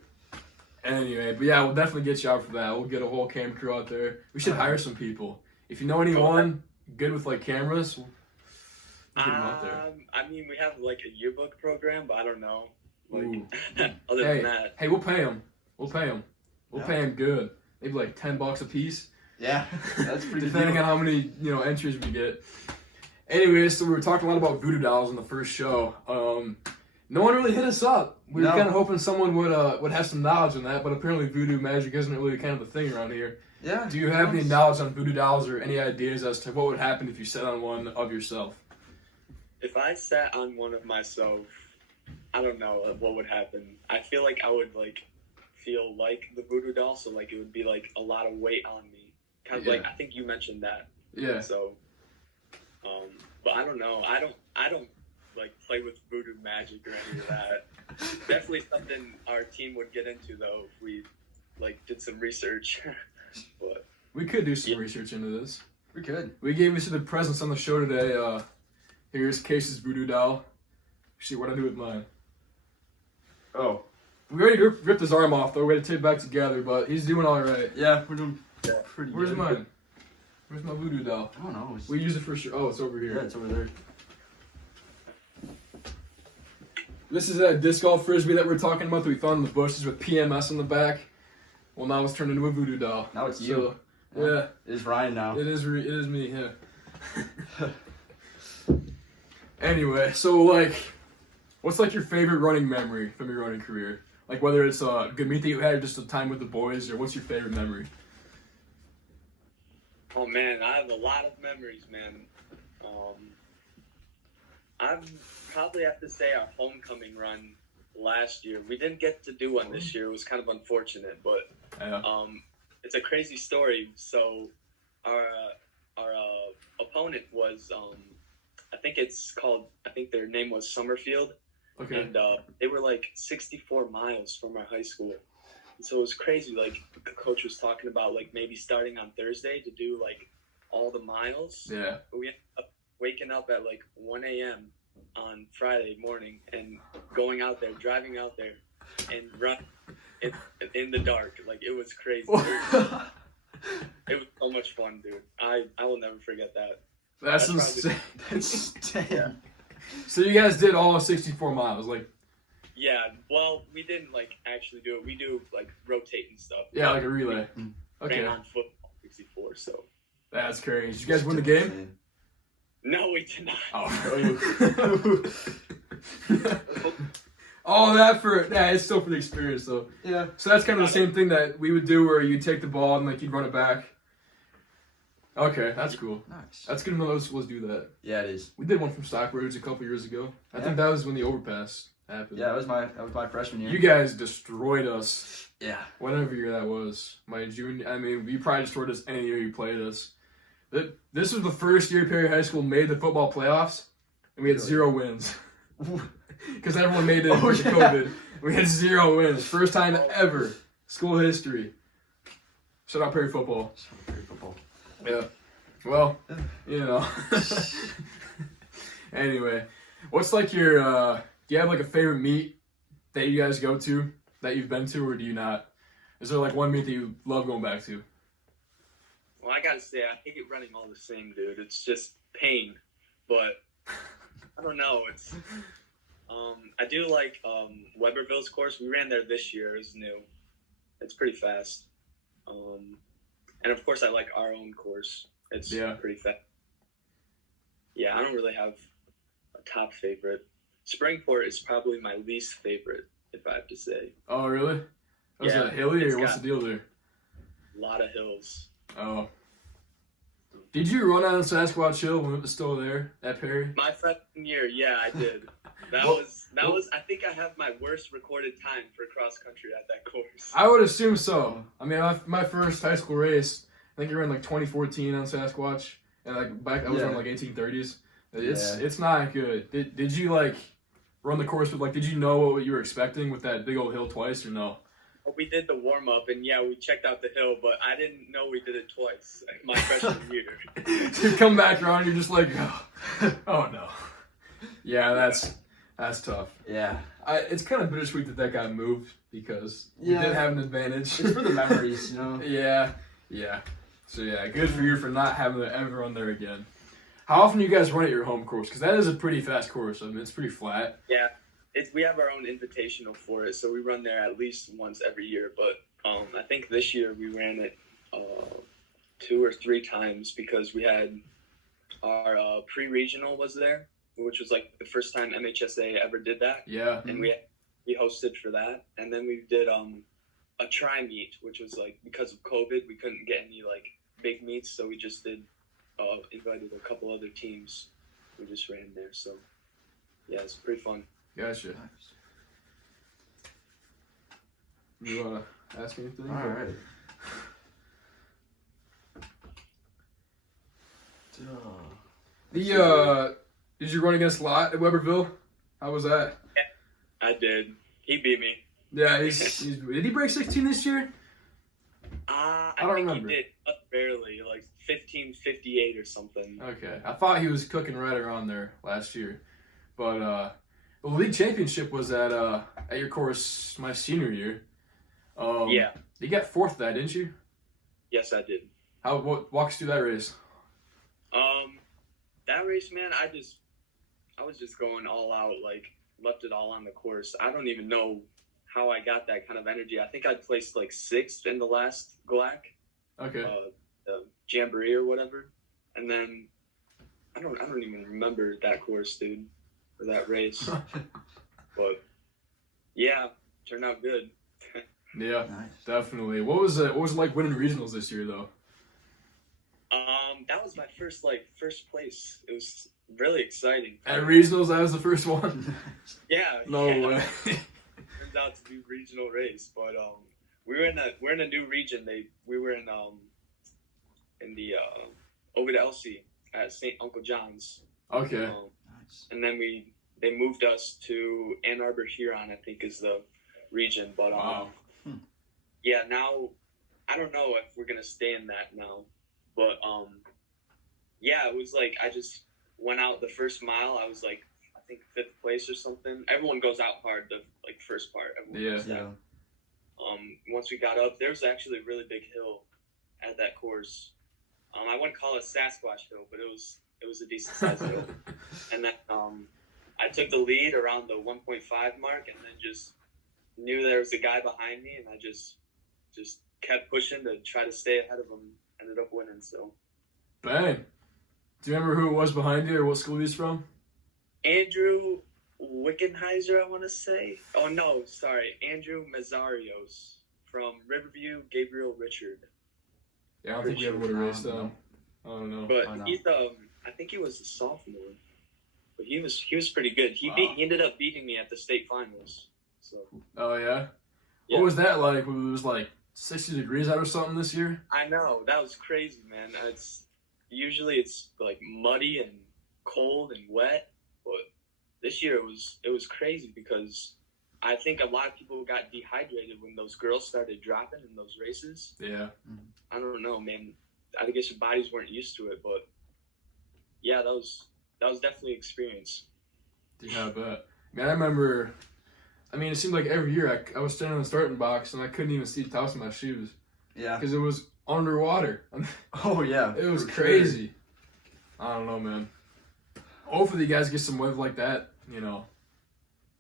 Anyway, but yeah, we'll definitely get you out for that. We'll get a whole cam crew out there. We should hire some people. If you know anyone good with like cameras, we'll get them out there. I mean, we have like a yearbook program, but I don't know. Like, Ooh. other Hey, than that, hey, we'll pay them. We'll pay them. We'll Yeah. pay them good. Maybe like $10 a piece. Yeah, that's pretty Depending good. on how many entries we get. Anyways, so we were talking a lot about voodoo dolls in the first show. No one really hit us up. We were No. kind of hoping someone would have some knowledge on that, but apparently voodoo magic isn't really kind of a thing around here. Yeah. Do you have any knowledge on voodoo dolls or any ideas as to what would happen if you sat on one of yourself? if I sat on one of myself, I don't know what would happen. I feel like I would feel like the voodoo doll, so it would be a lot of weight on me. Kind of Yeah. I think you mentioned that. Yeah. So, but I don't know. I don't play with voodoo magic or any of that. Definitely something our team would get into though if we did some research. But We could do some Yeah. research into this. We could. We gave you the presents on the show today. Here's Case's voodoo doll. See what I do with mine. Oh. We already ripped his arm off though. We had to tape it back together, but he's doing all right. Yeah, we're doing pretty Where's good. mine? Where's my voodoo doll? I don't know. It's, We use it for sure. Oh, it's over yeah, here. it's over there. This is that disc golf frisbee that we're talking about that we found in the bushes with PMS on the back. Well, now it's turned into a voodoo doll. Now it's So, you. yeah, It's Ryan now. it is me. Yeah. Anyway, so what's your favorite running memory from your running career? Whether it's a good meet that you had or just a time with the boys, or what's your favorite memory? oh man, I have a lot of memories, man. I probably have to say our homecoming run last year. We didn't get to do one this year. It was kind of unfortunate, but Yeah. it's a crazy story. So our opponent was I think their name was Summerfield, Okay. and they were 64 miles from our high school. And so it was crazy. The coach was talking about maybe starting on Thursday to do all the miles. Yeah. But we ended up waking up at 1 a.m. on Friday morning and going out there, driving out there, and run in the dark. It was crazy. It was so much fun, dude. I will never forget that. That's That's insane. That's damn. Yeah. So you guys did all 64 miles, Yeah, well, we didn't actually do it. We do rotating stuff. yeah, like a relay. Ran Okay. on football 64. So That's crazy. Did you guys win the game? no, we did not. Oh. All that it's still for the experience though. Yeah. So that's kind of the same thing that we would do where you'd take the ball and you'd run it back. Okay, that's cool. Nice. That's good to know those schools do that. Yeah, it is. We did one from Stockbridge a couple years ago. I think that was when the overpass happened. Yeah, that was my freshman year. You guys destroyed us. Yeah. Whatever year that was. My junior. I mean, you probably destroyed us any year you played us. This was the first year Perry High School made the football playoffs, and we had 0 wins. Because everyone made it because of COVID. We had 0 wins. First time ever. School history. Shout out Perry football. Perry football. Yeah. Well, you know. Anyway, what's like your, do you have like a favorite meet that you guys go to that you've been to, or do you not? Is there like one meet that you love going back to? Well, I gotta say, I hate running all the same, dude. It's just pain. But I don't know. It's I do like Weberville's course. We ran there this year. It's new. It's pretty fast. And of course, I like our own course. It's pretty fast. Yeah, I don't really have a top favorite. Springport is probably my least favorite, if I have to say. Oh, really? Was Yeah, it hilly, or what's the deal there? A lot of hills. Oh. Did you run on Sasquatch Hill when it was still there at Perry? My freshman year, yeah, I did. That was. I think I have my worst recorded time for cross country at that course. I would assume so. I mean, my first high school race, I think I ran like 2014 on Sasquatch, and like back I was running like 1830s. It's not good. Did you like run the course with like? Did you know what you were expecting with that big old hill twice, or no? We did the warm up, and yeah, we checked out the hill, but I didn't know we did it twice my freshman year. So you come back around, you're just like, oh no. Yeah, that's tough. Yeah. It's kind of bittersweet that got moved because we did have an advantage. It's for the memories, you know? Yeah. So yeah, good for you for not having to ever run there again. How often do you guys run at your home course? Because that is a pretty fast course. I mean, it's pretty flat. Yeah. We have our own invitational for it, so we run there at least once every year. But I think this year we ran it 2 or 3 times because we had our pre-regional was there, which was like the first time MHSA ever did that. Yeah. And we hosted for that, and then we did a tri-meet, which was like because of COVID we couldn't get any like big meets, so we just did invited a couple other teams. We just ran there, so yeah, it's pretty fun. Gotcha. You want to ask me anything? All right. Did you run against Lott at Weberville? How was that? Yeah, I did. He beat me. Yeah, did he break 16 this year? I don't think remember. He did, barely, like 15:58 or something. Okay, I thought he was cooking right around there last year, but the league championship was at your course my senior year. Yeah. You got 4th that, didn't you? Yes, I did. Walk us through that race. That race, man, I was just going all out, like left it all on the course. I don't even know how I got that kind of energy. I think I placed like 6th in the last GLAC. Okay. The Jamboree or whatever, and then I don't even remember that course, dude, or that race. But yeah, turned out good. Yeah, Nice. definitely. What was it like winning regionals this year though? That was my first place. It was really exciting. At regionals, that was the first one. Yeah. No yeah. way. Turns out to be regional race, but we're in a new region. We were in the over to Elsie at St. Uncle John's. Okay. Nice. And then they moved us to Ann Arbor Huron, I think is the region. But Wow. yeah, now I don't know if we're gonna stay in that now. But yeah, it was like I just went out the first mile. I was like I think 5th place or something. Everyone goes out hard the like first part. Everyone goes out. Once we got up, there was actually a really big hill at that course. I wouldn't call it Sasquatch Hill, but it was a decent sized hill. And then I took the lead around the 1.5 mark, and then just knew there was a guy behind me, and I just kept pushing to try to stay ahead of him. Ended up winning. So. Bang. Do you remember who it was behind you or what school he's from? Andrew Wickenheiser, I want to say. Oh no, sorry, Andrew Mazzarios from Riverview. Gabriel Richard. Yeah, I don't think we ever would have raced them. I don't know. But I know. he's I think he was a sophomore, but he was pretty good. He Wow. he ended up beating me at the state finals. So Oh yeah? Yeah. What was that like? It was like 60 degrees out or something this year? I know that was crazy, man. Usually it's like muddy and cold and wet, but this year it was crazy because I think a lot of people got dehydrated when those girls started dropping in those races. Yeah. I don't know, man. I guess your bodies weren't used to it, but yeah, that was definitely an experience. Yeah, I bet. Man, I remember, it seemed like every year I was standing in the starting box and I couldn't even see the tops of my shoes Yeah. because it was underwater. Oh yeah. It was for sure. crazy. I don't know, man. Hopefully you guys get some weather like that,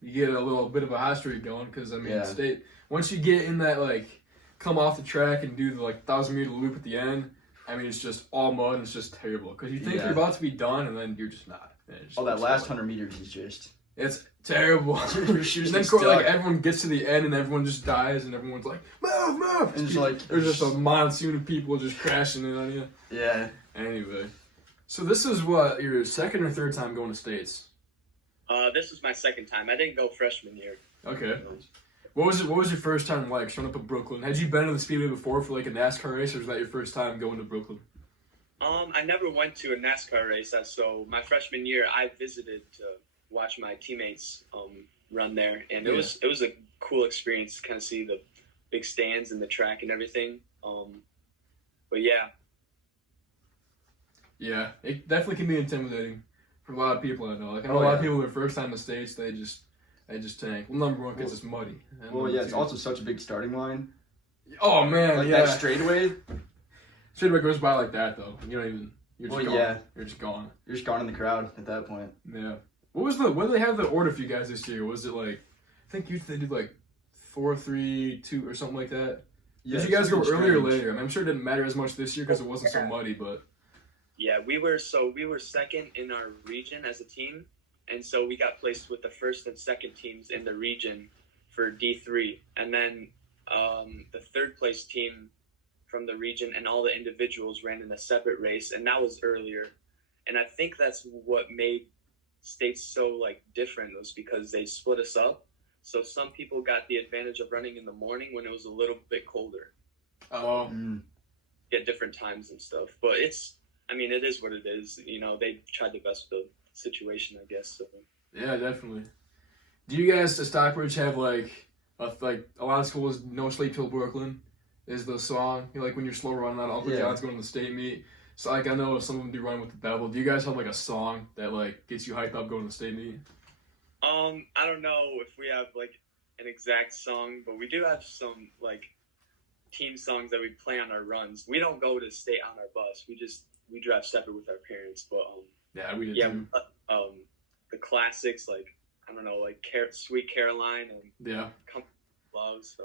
You get a little bit of a hot streak going because, Yeah. state, once you get in that, come off the track and do the, 1,000-meter loop at the end, it's just all mud and it's just terrible because you think Yeah. you're about to be done and then you're just not. And it just Oh, that keeps last going. 100 meters is just. It's terrible. Your shoes And then get stuck. everyone gets to the end and everyone just dies and everyone's like, move! And it's like- there's just a monsoon of people just crashing in on you. Yeah. Anyway, so this is what, your second or third time going to States? This was my second time. I didn't go freshman year. Okay. What was your first time like showing up at Brooklyn? Had you been to the Speedway before for a NASCAR race, or was that your first time going to Brooklyn? I never went to a NASCAR race, so my freshman year I visited to watch my teammates run there, and it was a cool experience to kind of see the big stands and the track and everything. But yeah. Yeah, it definitely can be intimidating for a lot of people I know. I know Oh, a lot of yeah. people their first time in the States, they just tank. Well, number one because it's muddy. And Well, number yeah, it's two- also such a big starting line. Oh man, Like yeah. that straightaway, Straightaway goes by like that though. You don't even. You're just Well, gone. yeah. You're just gone. you're just gone in the crowd at that point. Yeah. What did they have the order for you guys this year? Was it I think they did 4, 3, 2 or something like that? Yeah, Did you guys go something earlier or strange. later? I'm sure it didn't matter as much this year because it wasn't so muddy, but Yeah, we were second in our region as a team, and so we got placed with the first and second teams in the region for D3, and then the third place team from the region and all the individuals ran in a separate race, and that was earlier. And I think that's what made states so different, was because they split us up. So some people got the advantage of running in the morning when it was a little bit colder, Mm. get different times and stuff. But it is what it is. They tried their best with the situation, I guess. So. yeah, definitely. Do you guys at Stockbridge have a lot of schools? No Sleep Till Brooklyn is the song. When you're slow running on Uncle Yeah. John's going to the state meet. So I know some of them do run with the Bevel. Do you guys have a song that gets you hyped up going to the state meet? I don't know if we have an exact song, but we do have some team songs that we play on our runs. We don't go to state on our bus. We drive separate with our parents. But Yeah, we did yeah, too. the classics I don't know, Sweet Caroline and Yeah. Love. So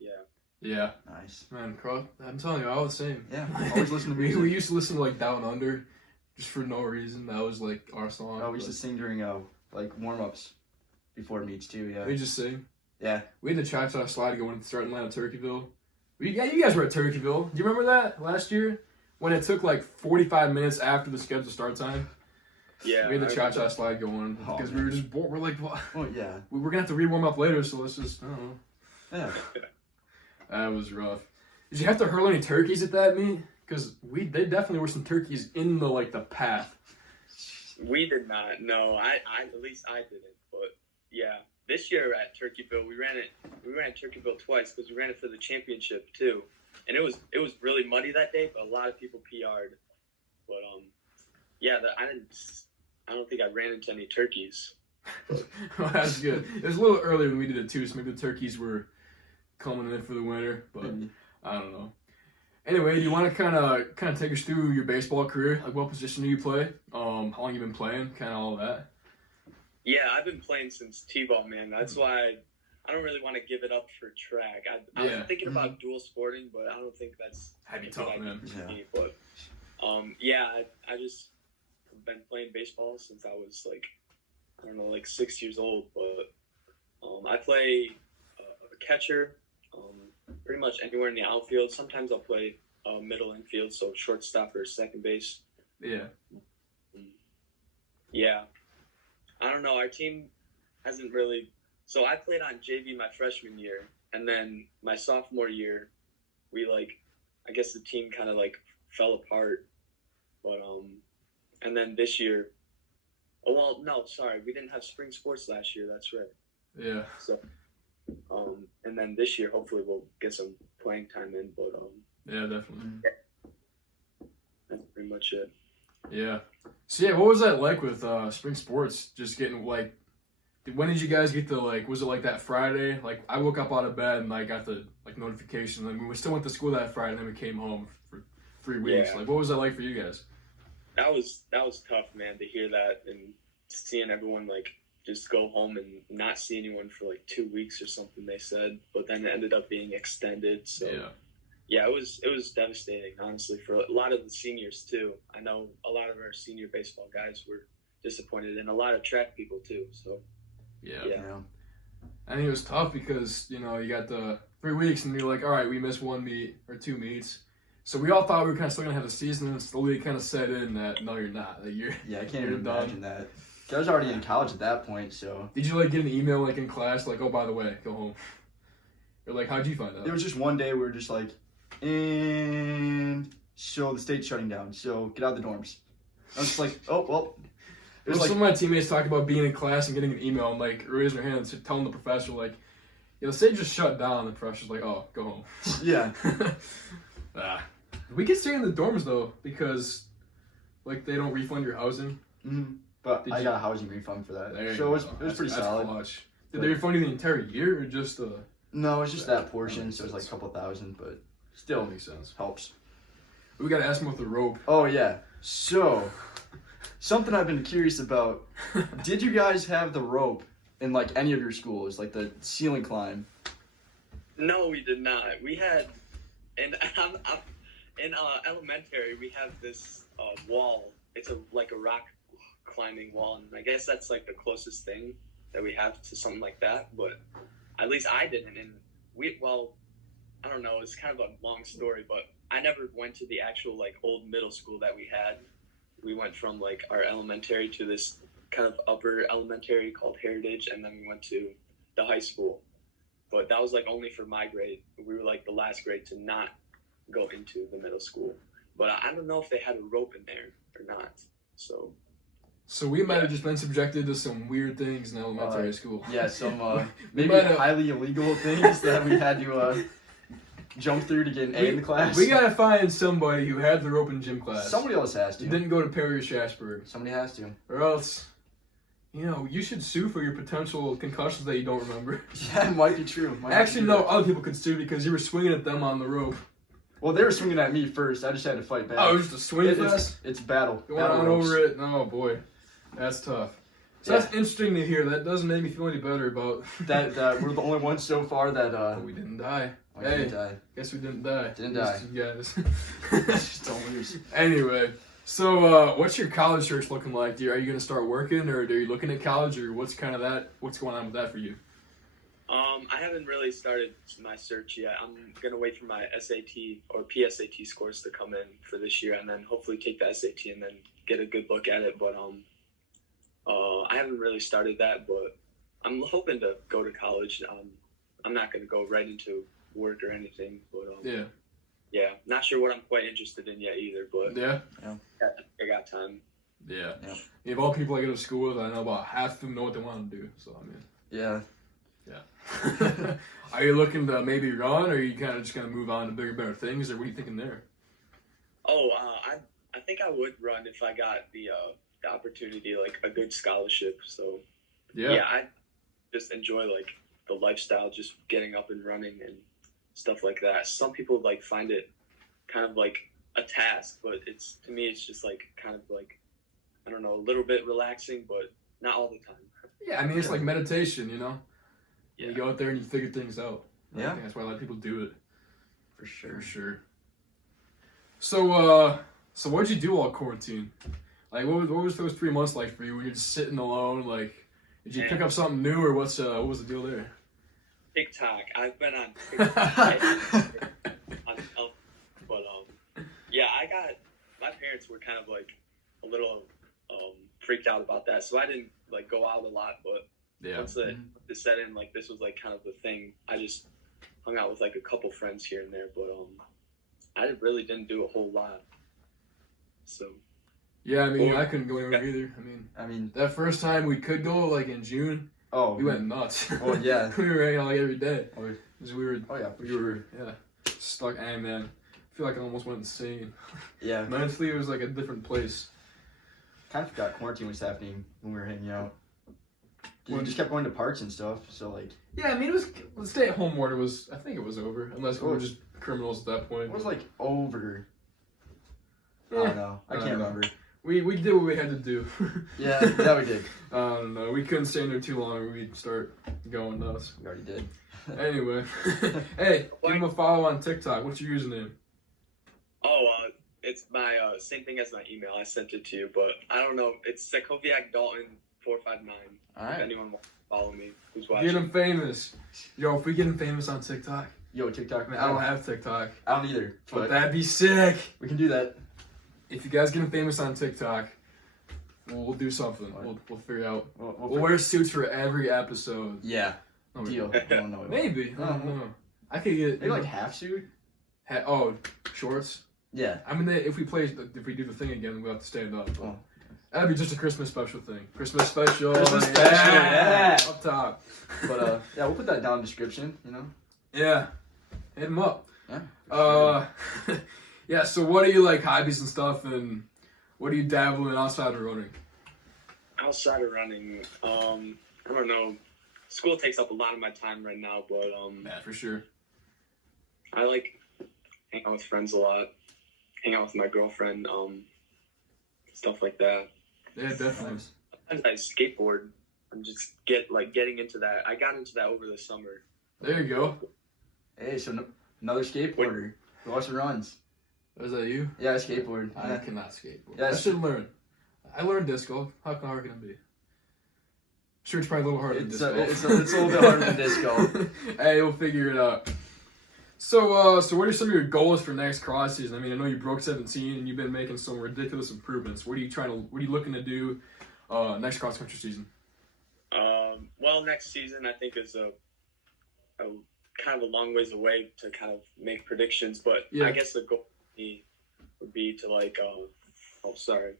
yeah. Yeah. Nice. Man, Carl, I'm telling you, all the same. Yeah, always listen to we music. used to listen to Down Under just for no reason. That was our song. Oh, we used to sing during warm-ups before meets too. Yeah. We just sing. Yeah. We had the cha-cha slide going to the starting line of Turkeyville. You guys were at Turkeyville. Do you remember that last year? When it took 45 minutes after the scheduled start time? Yeah. We had the I cha-cha remember. slide going Oh, because we man. were just bored. We're like, what? Oh yeah. We're going to have to re-warm up later, so let's just, I don't know. Yeah. That was rough. Did you have to hurl any turkeys at that meet? Because they definitely were some turkeys in the path. We did not. No, I at least I didn't. But yeah, this year at Turkeyville, we ran Turkeyville twice because we ran it for the championship too, and it was really muddy that day, but a lot of people PR'd. But yeah, I don't think I ran into any turkeys. Well, that's good. It was a little earlier when we did it too, so maybe the turkeys were coming in for the winter, but Maybe. I don't know. Anyway, do you want to kind of take us through your baseball career? What position do you play? How long you been playing? Kind of all that. Yeah, I've been playing since T-ball, man. That's why I don't really want to give it up for track. I Yeah. was thinking about dual sporting, but I don't think that's That'd be a good tough, idea man. for Yeah. me. But yeah, I just been playing baseball since I was 6 years old. But I play catcher, pretty much anywhere in the outfield. Sometimes I'll play middle infield, so shortstop or second base. Yeah. Yeah, I don't know. Our team hasn't really. So I played on JV my freshman year, and then my sophomore year, we I guess the team kind of fell apart. But and then this year, oh well, no, sorry, we didn't have spring sports last year. That's right. Yeah. So, and then this year, hopefully, we'll get some playing time in. But Yeah, definitely. that's pretty much it. Yeah. So yeah, what was that like with spring sports? Just getting when did you guys get the was it that Friday? I woke up out of bed and I got the notification. And we still went to school that Friday, and then we came home for 3 weeks. Yeah. What was that like for you guys? That was tough, man, to hear that and seeing everyone just go home and not see anyone for 2 weeks or something. They said, but then it ended up being extended. So yeah, it was devastating, honestly, for a lot of the seniors too. I know a lot of our senior baseball guys were disappointed, and a lot of track people too. So Yeah. Yeah. I think it was tough because you got the 3 weeks and you're like, all right, we missed 1 meet or 2 meets. So we all thought we were kind of still gonna have a season, and slowly it kind of set in that no, you're not. You're Yeah, I can't you're even done. imagine that. I was already in college at that point, so Did you get an email in class oh, by the way, go home? Or how'd you find out? it was just one day we were just and so the state's shutting down, so get out of the dorms. I was just oh well. It was some of my teammates talked about being in class and getting an email and raising their hands and telling the professor yeah, the state just shut down. And the professor's oh, go home. yeah. We can stay in the dorms though because they don't refund your housing. Mm-hmm. But Did I you- got a housing refund for that, There you so go. it was pretty That's solid. clutch. Did they refund you the entire year or just No, it's just that portion, makes so it was sense. a couple thousand, but still makes sense? helps. We gotta ask them about the rope. Oh yeah. So something I've been curious about. Did you guys have the rope in any of your schools, the ceiling climb? no, we did not. We had, and in elementary, we have this wall. It's a rock climbing wall, and I guess that's the closest thing that we have to something like that. But at least I didn't, and I don't know. It's kind of a long story, but I never went to the actual old middle school that we had. We went from our elementary to this kind of upper elementary called Heritage, and then we went to the high school. But that was only for my grade. We were the last grade to not go into the middle school. But I don't know if they had a rope in there or not. So We might have just been subjected to some weird things in elementary school. Yeah, some We maybe might have- highly illegal things that we had to jump through to get an A in the class. We gotta find somebody who had the rope in gym class. Somebody else has to. Didn't go to Perry or Shasberg. Somebody has to. Or else, you should sue for your potential concussions that you don't remember. Yeah, it might be true. Actually, no, other people could sue because you were swinging at them on the rope. Well, they were swinging at me first. I just had to fight back. Oh, it was just a swing fest? It's battle. Going Battle on ropes. over it? Oh, boy. That's tough. So Yeah. that's interesting to hear. That doesn't make me feel any better about That we're the only ones so far that but we didn't die. I Hey. didn't die. Guess we didn't die. Didn't Just die. You guys. Just don't lose. Anyway, so what's your college search looking like? Are you going to start working, or are you looking at college, or what's going on with that for you? I haven't really started my search yet. I'm gonna wait for my SAT or PSAT scores to come in for this year, and then hopefully take the SAT and then get a good look at it. But I haven't really started that, but I'm hoping to go to college. I'm not gonna go right into work or anything, but Yeah. not sure what I'm quite interested in yet either. But Yeah? I got time. Yeah. Yeah. Of all people I go to school with, I know about half of them know what they want to do. So, I mean, Yeah. yeah. Are you looking to maybe run, or are you kind of just going to move on to bigger, better things, or what are you thinking there? I think I would run if I got the opportunity, a good scholarship. So Yeah. I just enjoy the lifestyle, just getting up and running and stuff like that. Some people find it kind of a task, but to me it's just kind of I don't know, a little bit relaxing, but not all the time. Yeah, I mean, it's like meditation, Yeah. You go out there and you figure things out. Yeah. I think that's why a lot of people do it. For sure. For sure. So what'd you do all quarantine? What was those 3 months like for you when you're just sitting alone? Did you pick up something new, or what was the deal there? TikTok. I've been on TikTok. But my parents were kind of like a little freaked out about that, so I didn't like go out a lot. But Yeah. once it set in, like this was like kind of the thing. I just hung out with like a couple friends here and there, but I really didn't do a whole lot. So Yeah, I mean, I couldn't go anywhere either. I mean, That first time we could go, like in June, oh, we went nuts. Oh, yeah. We were hanging out like every day. Oh, 'Cause we were, oh yeah, for we sure. were, yeah, stuck. And man, I feel like I almost went insane. Yeah, Mentally, it was like a different place. kind of forgot quarantine was happening when we were hanging out. 'Cause When- we just kept going to parks and stuff. So like, Yeah, I mean, it was the stay-at-home order was. I think it was over, unless we were Oh. just criminals at that point. it was like over. I Eh, don't know. I I don't can't know. remember. we did what we had to do. Yeah, yeah, we did. I don't know. We couldn't stay in there too long, or we'd start going nuts. We already did. Anyway, hey, give him a follow on TikTok. What's your username? it's my same thing as my email. I sent it to you, but I don't know. It's Sekoviak Dalton 459. All If right. anyone wants to follow me, who's watching. Get him famous. Yo, if we get him famous on TikTok, Yo, TikTok. I mean, I don't have TikTok, I don't either. but But that'd be sick. we can do that. If you guys get him famous on TikTok, we'll do something. What? We'll figure out. We'll We'll wear suits for every episode. yeah. No, we Deal. won't. I don't know. Maybe. I don't know. I could get Maybe like half suit. shorts. Yeah. I mean, if we do the thing again, we'll have to stand up. But Oh. that'd be just a Christmas special thing. Christmas special. Christmas special, yeah. Up top. But yeah, we'll put that down in the description. You know. Yeah. Hit him up. Yeah. Yeah. So, what are you like hobbies and stuff, and what are you dabbling outside of running? Outside of running, I don't know. School takes up a lot of my time right now, but Yeah, for sure. I like hang out with friends a lot, hang out with my girlfriend, stuff like that. Yeah, definitely. Sometimes I skateboard. I'm just getting into that. I got into that over the summer. There you go. Hey, so another skateboarder. Who also runs? Was that you? Yeah, I skateboard. I Yeah. cannot skateboard. Yeah, I should learn. I learned disco. How hard can it be? Sure, it's probably a little harder than It's disco. it's a little bit harder than disco. Hey, we'll figure it out. So what are some of your goals for next cross season? I mean, I know you broke 17 and you've been making some ridiculous improvements. What are you looking to do next cross country season? Well, next season I think is a kind of a long ways away to kind of make predictions, but Yeah. I guess the goal would be to like sorry.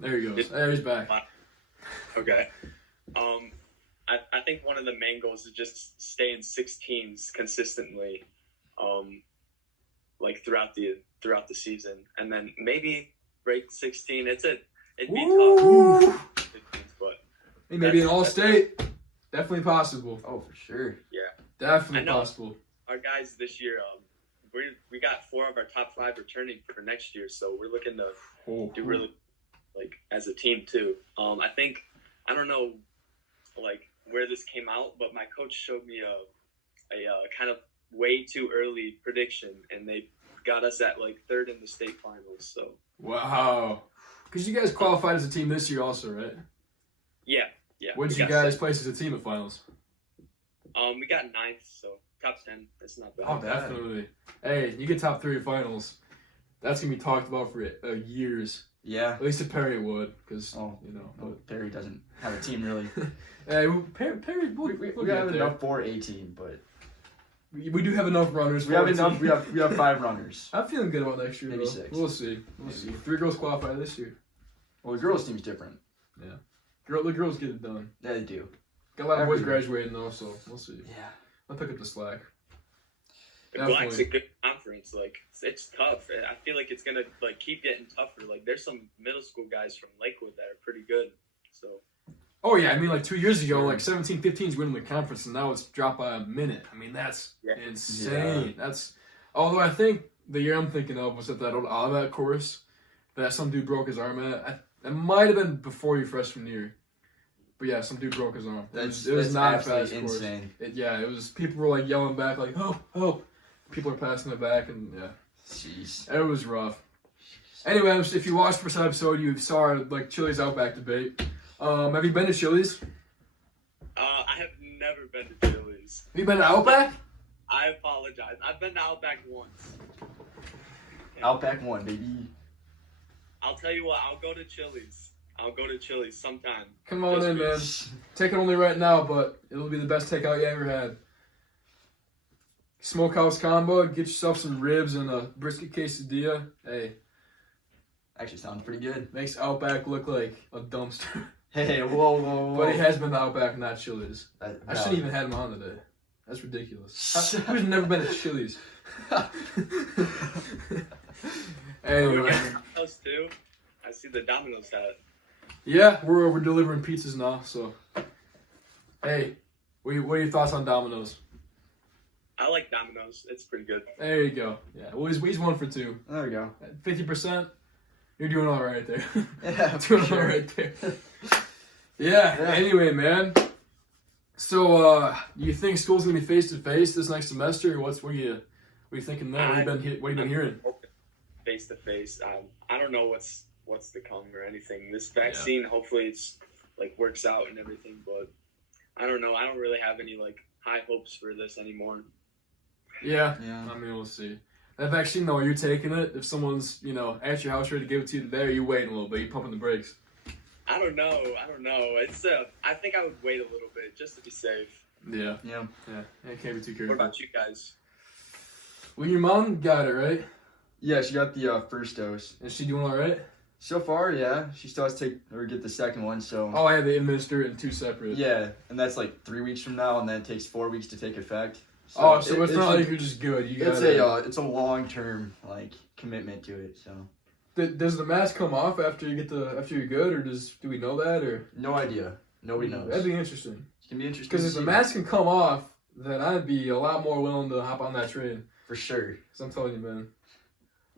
There he goes. There he's back. Okay. I think one of the main goals is just stay in 16s consistently, like throughout the season, and then maybe break 16. It'd be Woo! tough, 16s, but Hey, maybe an all-state. Definitely possible. Oh, for sure. Definitely I know. possible. our guys this year, we got 4 of our top 5 returning for next year, so we're looking to do really like as a team too. I don't know like where this came out, but my coach showed me a kind of way too early prediction, and they got us at like 3rd in the state finals. So Wow. Because you guys qualified as a team this year also, right? yeah. What did we you got guys place as a team at finals? We got 9th, so top 10. That's not bad. Oh, definitely. Hey, you get top 3 at finals. That's going to be talked about for years. Yeah. At least at Perry would, because, Oh. you know. No, Perry doesn't have a team really. Hey, Perry, We have enough for a team, but We do have enough runners. we have for a enough. team. We have 5 runners. I'm feeling good about next year, Maybe though. 6. We'll see. We'll see. 3 girls qualify this year. Well, the girls' team's different. The girls get it done. Yeah, they do. Got a lot of boys Every- graduating, though, so we'll see. Yeah. I'll pick up the slack. The Black's a Definitely. good conference. Like it's tough. I feel like it's gonna like keep getting tougher. Like there's some middle school guys from Lakewood that are pretty good. So Oh, yeah. I mean, like 2 years ago, Sure. like 17-15's winning the conference, and now it's dropped by a minute. I mean, that's Yeah. insane. That's although I think the year I'm thinking of was at that old Olivet course that some dude broke his arm at. It might have been before your freshman year. But yeah, some dude broke his arm. It was not a fast absolutely course. insane. It was, people were like yelling back, like, help, help. People are passing it back, and yeah, Jeez. it was rough. Anyway, if you watched the first episode, you saw our, like, Chili's Outback debate. Have you been to Chili's? I have never been to Chili's. Have you been to Outback? I apologize. I've been to Outback once. Outback one, baby. I'll tell you what. I'll go to Chili's. I'll go to Chili's sometime. Come on in, man. Just Take it only right now, but it'll be the best takeout you ever had. Smokehouse combo. Get yourself some ribs and a brisket quesadilla. Hey, Actually, sounds pretty good. makes Outback look like a dumpster. Hey, whoa. But he has been to Outback, not Chili's. I No. shouldn't even had him on today. That's ridiculous. Who's never been to Chili's? Anyway, Domino's too. I see the Domino's hat. yeah, we're delivering pizzas now. So, hey, what are your thoughts on Domino's? I like Domino's. It's pretty good. There you go. Yeah, well, he's 1 for 2. There we go. 50%. You're doing all right there. Yeah, doing for all sure. right there. Yeah. Yeah. Anyway, man. So, you think school's gonna be face to face this next semester, or what are you thinking there? What have you been hearing? Face to face. I don't know what's to come or anything. This vaccine, hopefully, it's like works out and everything. But I don't know. I don't really have any like high hopes for this anymore. Yeah. Yeah. I mean, we'll see. That vaccine, though, are you taking it? If someone's, at your house ready to give it to you today, are you waiting a little bit? You pumping the brakes? I don't know. It's I think I would wait a little bit just to be safe. Yeah. Yeah. Yeah. It can't be too What careful. about you guys? Well, your mom got it, right? Yeah, she got the first dose. Is she doing all right? So far, yeah. She still has to take or get the second one, so. Oh, I had to administer it in 2 separate. Yeah, and that's like 3 weeks from now, and then it takes 4 weeks to take effect. So it's not like you're just good. You It's got it's a long-term like commitment to it. So Does the mask come off after you're good, or do we know that, or? no idea. Nobody knows. That'd be interesting. It's gonna be interesting. Because to if the see. mask can come off, then I'd be a lot more willing to hop on that train. For sure. Because I'm telling you, man.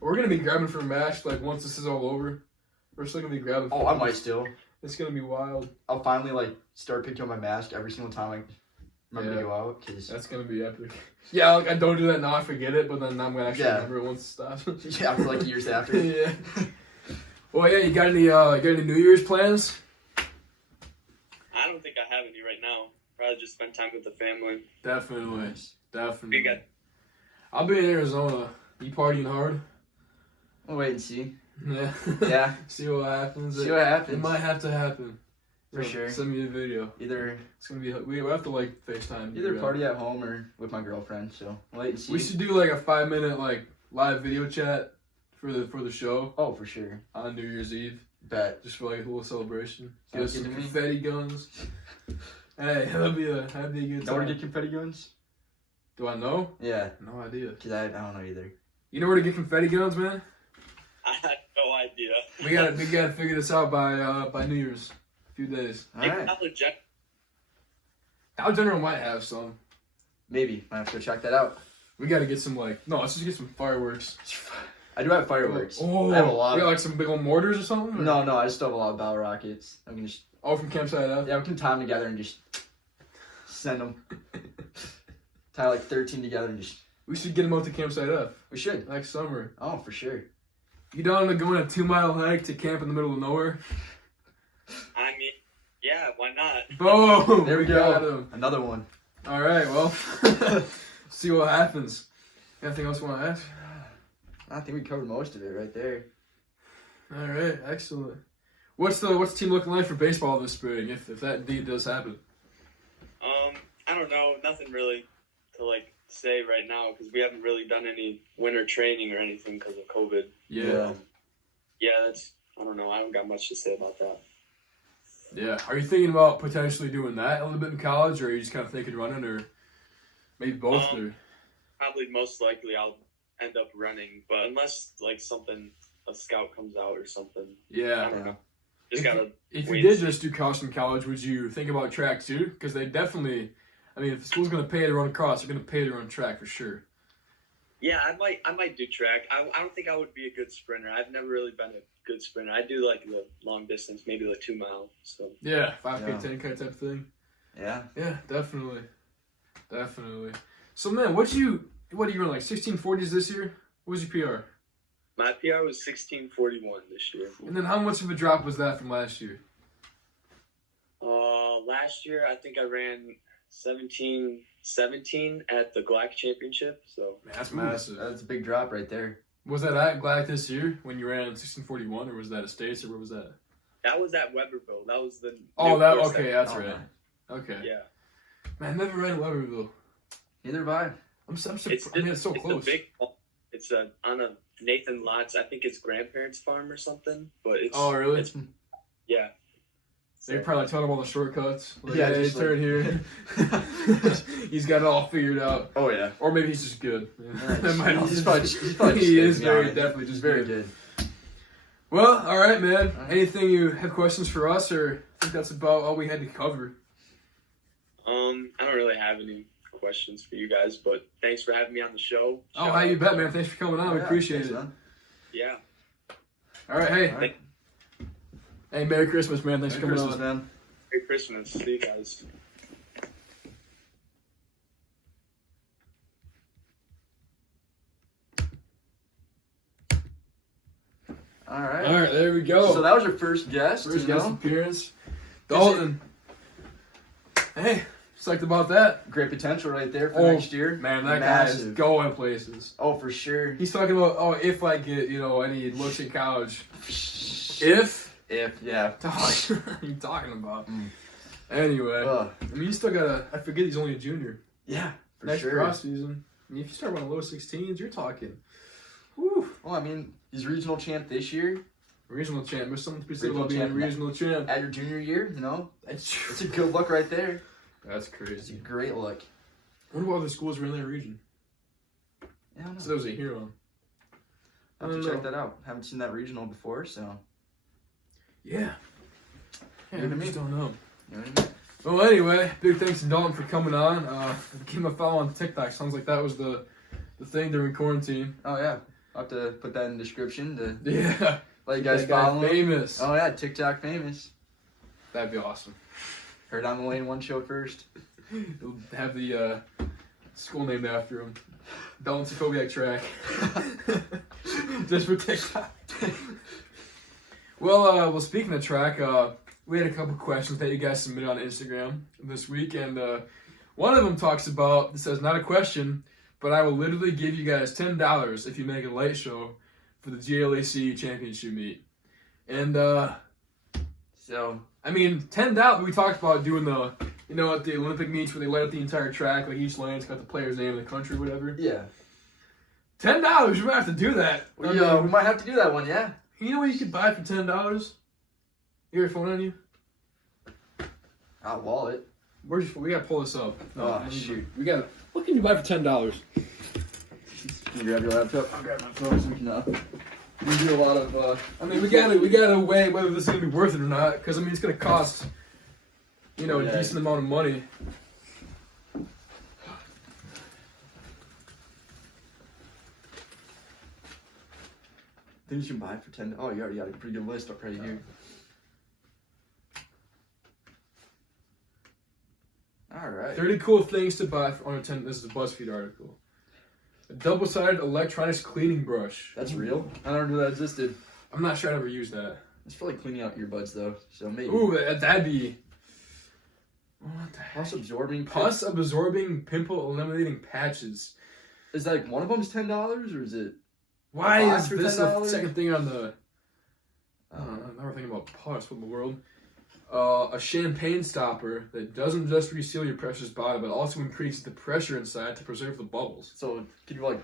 We're going to be grabbing for masks, like, once this is all over. We're still going to be grabbing Oh, I might still. It's going to be wild. I'll finally like start picking up my mask every single time I remember Yeah. to go out. Cause That's going to be epic. Yeah, like, I don't do that now, I forget it, but then I'm going to actually Yeah. remember it once it stops. yeah, for like years after. Yeah. Well, yeah, you got any New Year's plans? I don't think I have any right now. Probably just spend time with the family. Definitely. You Definitely. got I'll be in Arizona. You partying hard? We'll wait and see. Yeah. Yeah. See what happens. See what It happens. might have to happen. For sure. Send me a video. Either It's gonna be. We have to like FaceTime. either Yeah. party at home or with my girlfriend. So we'll wait and see. We should do like a 5-minute like live video chat for the show Oh, for sure. on New Year's Eve, Bet. just for like a little celebration. Get Sounds us some good to me. confetti guns. Hey, that'd be a good Know where to time. get confetti guns? Do I know? Yeah, No idea. cause I don't know either. You know where to get confetti guns, man? I had no idea. We gotta figure this out by New Year's. A few days. All Maybe right. Dollar General. Dollar General might have some. Maybe I have to go check that out. We gotta get some let's just get some fireworks. I do have fireworks. Oh, I have a lot. We got like some big old mortars or something? Or? No, I just have a lot of battle rockets. I can just Oh, from Campsite F? we can tie them together and just send them. Tie like 13 together and just. We should get them out to Campsite F We should. next summer. Oh, for sure. You down to go on a 2-mile hike to camp in the middle of nowhere? I mean, yeah, why not? Boom! There we got go. 'em. Another one. All right, well, see what happens. Anything else you want to ask? I think we covered most of it right there. All right, excellent. What's the team looking like for baseball this spring, if that indeed does happen? I don't know. Nothing really to like say right now because we haven't really done any winter training or anything because of COVID. Yeah. Yeah, I don't know. I don't got much to say about that. Yeah. Are you thinking about potentially doing that a little bit in college, or are you just kind of thinking running, or maybe both? Or Probably most likely I'll end up running, but unless like a scout comes out or something. I yeah. don't know. Just gotta. If you wait did and see. just do college in college, would you think about track too? Because they definitely, if the school's going to pay to run across, they're going to pay to run track for sure. Yeah, I might do track. I don't think I would be a good sprinter. I've never really been a good sprinter. I do like the long distance, maybe the 2 mile. So Yeah, 5K, Yeah. 10K type thing. Yeah. Yeah, definitely. So man, what do you run, like 1640s this year? What was your PR? my PR was 16:41 this year. And then how much of a drop was that from last year? Last year I think I ran 17:17 at the GLAC championship. So Man, that's Ooh, massive. That's a big drop right there. Was that at GLAC this year when you ran 1641, or was that at States, or where was that? That was at Weberville. That was the. Oh, new that course okay. That's Oh, right. nice. Okay. Yeah. Man, I never ran Weberville. Neither have I. I'm surprised. I mean, it's so close. A big. It's on a Nathan Lott's. I think his grandparents' farm or something. But it's. Oh, really? It's, yeah. They probably taught him all the shortcuts. Like, Yeah, hey, just turn here. He's got it all figured out. Oh yeah. Or maybe he's just good. That might also He's probably he just is good, very yeah. definitely just He's very good. good. Well, all right, man. All right. Anything you have questions for us, or I think that's about all we had to cover. I don't really have any questions for you guys, but thanks for having me on the show. Oh, Shout how you out. bet, man. Thanks for coming on. We Yeah, appreciate thanks, it. man. Yeah. All right, hey. All right. Hey, Merry Christmas, man. Thanks Merry for coming Christmas, on. man. Merry Christmas. See you guys. All right. All right, there we go. So that was your first guest. First you guest know? appearance. Dalton. Hey, psyched about that. Great potential right there for Oh, next year. Man, that guy is Massive. going places. Oh, for sure. He's talking about, oh, if I get, any looks in college. If? Yeah. Dog, what are you talking about? Mm. Anyway, Ugh. I mean, you still gotta, I forget he's only a junior. Yeah, for Next sure. cross season. I mean, if you start running low 16s, you're talking. Whew. Well, I mean, he's regional champ this year. Regional champ. There's something to be said Regional about being a champ. regional champ. At your junior year, you know? That's It's a good look right there. That's It's a crazy. great look. I wonder what other schools were in that region. Yeah, I don't know. So there was a hero. I I have don't to check know. that out. Haven't seen that regional before, so. Yeah. Yeah, New to I me. just don't know. You know what I mean? Well, anyway, big thanks to Dalton for coming on. Give him a follow on TikTok. Sounds like that was the thing during quarantine. Oh, yeah. I'll have to put that in the description to Yeah. let you guys That guy follow him. famous. Oh, yeah. TikTok famous. That'd be awesome. Heard on the Lane One show first. He'll have the school named after him. Dalton Sokoviak track. Just for TikTok. Well, speaking of track, we had a couple questions that you guys submitted on Instagram this week, and one of them talks about, it says, not a question, but I will literally give you guys $10 if you make a light show for the GLAC championship meet. And, So, I mean, $10, we talked about doing the, at the Olympic meets where they light up the entire track, like each lane's got the player's name and the country, whatever. yeah. $10, you might have to do that. We, I mean, we might have to do that one, yeah. you know what you could buy for $10? You got your phone on you? Wallet. Where's your phone? We gotta pull this up. Oh, shoot. We gotta. What can you buy for $10? Can you grab your laptop? I'll grab my phone. So we can, We do a lot of. I mean, we gotta weigh whether this is gonna be worth it or not, because I mean, it's gonna cost, a Yeah. decent amount of money. Things you can buy for 10. Oh, you already got a pretty good list up right here. All right. 30 cool things to buy on a 10. This is a BuzzFeed article. A double-sided electronics cleaning brush. That's real. I never knew that existed. I'm not sure I ever used that. It's for like cleaning out earbuds though, so maybe. Ooh, that'd be. What the heck? Pus absorbing. Pus absorbing pimple eliminating patches. Is that like one of them's $10 or is it? Why box is for this the $10? second thing on the? I don't know. I'm never thinking about pus. What in the world? A champagne stopper that doesn't just reseal your precious bottle, but also increases the pressure inside to preserve the bubbles. So could you like,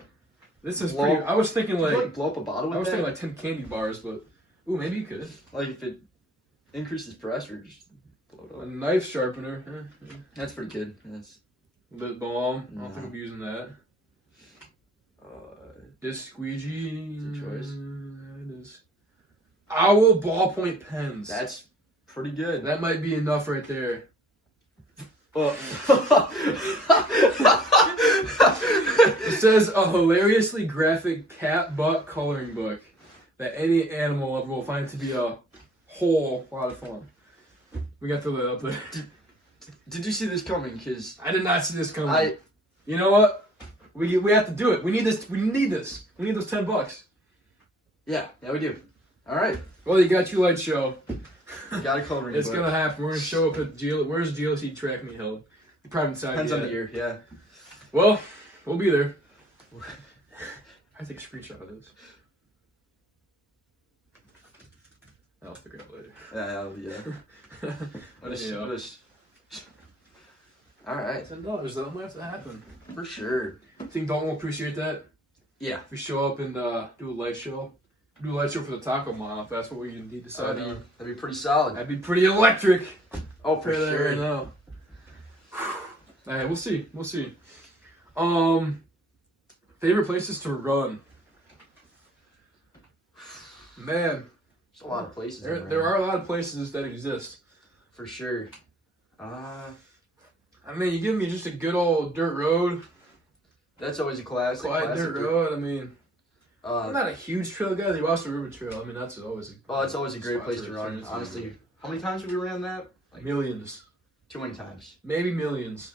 This is Blow- pretty. I was thinking could you, like blow up a bottle with I was that? thinking like 10 candy bars, but ooh, maybe you could. Like if it increases pressure, just blow it A up. knife sharpener. That's pretty good. That's Lip balm. I don't No. think we'll be using that. Disc squeegee. It's a choice. It is. Owl ballpoint pens. that's pretty good. That might be enough right there. It says a hilariously graphic cat butt coloring book that any animal lover will find to be a whole lot of fun. We got to throw that up there. Did you see this coming? Cause I did not see this coming. I You know what? We have to do it. We need this. We need this. We need those $10. yeah we do. All right, Well, you got your light show. got a coloring It's book. gonna happen. We're gonna show up at where's GLC track meet held? The private side. Depends on yet. the year. Yeah. Well, we'll be there. I take a screenshot of this. I'll figure it out later. Yeah. All right, $10 though might have to happen. for sure. Think Dalton will appreciate that? Yeah. If we show up and do a light show. Do a light show for the taco mile if that's what we need to decide on. That'd be pretty solid. That'd be pretty electric. Oh, for Right there, sure. right now. Alright, we'll see. We'll see. Favorite places to run. Man, There's a lot of places. there are a lot of places that exist. for sure. I mean, you give me just a good old dirt road, That's always a classic. quiet dirt road. I mean, I'm Uh, not a huge trail guy. The Boston River Trail. I mean, that's always. it's always a great spot place for to run. friends. Honestly, how many times have we ran that? Millions, Too many times. maybe millions,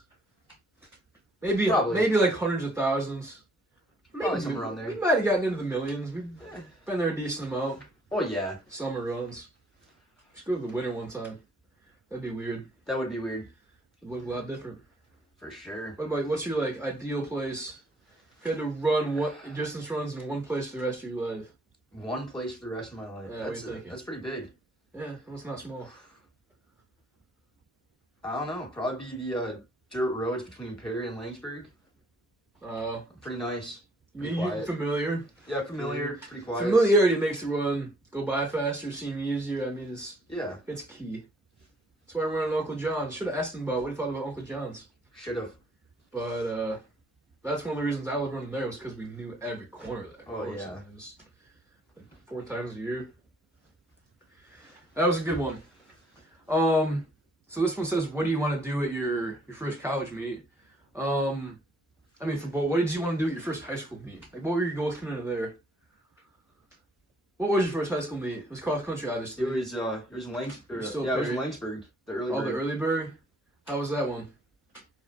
maybe Probably. maybe like hundreds of thousands. Probably Maybe somewhere around there. We might have gotten into the millions. We've been there a decent amount. Oh yeah, Summer runs. Just go to the winter one time. That'd be weird. that would be weird. It'd look a lot different. For sure. What about what's your like ideal place? If you had to run what distance runs in one place for the rest of your life. One place for the rest of my life. Yeah, what you thinking? That's pretty big. Yeah, it's not small. I don't know. Probably be the dirt roads between Perry and Langsburg. Pretty nice. Pretty You quiet. familiar. Yeah, familiar. Pretty quiet. Familiarity makes the run go by faster, seem easier. I mean, Yeah, it's key. That's why we're running Uncle John's. Should have asked him about what he thought about Uncle John's. should have. But that's one of the reasons I was running there was because we knew every corner of that Oh, course. yeah. It was like 4 times a year. That was a good one. So this one says, what do you want to do at your first college meet? I mean, for both, what did you want to do at your first high school meet? Like, what were your goals coming into there? What was your first high school meet? It was cross country, obviously. It was Langsburg. Still Yeah, it was Perry? Langsburg. The early. Oh, the bird. early bird? How was that one?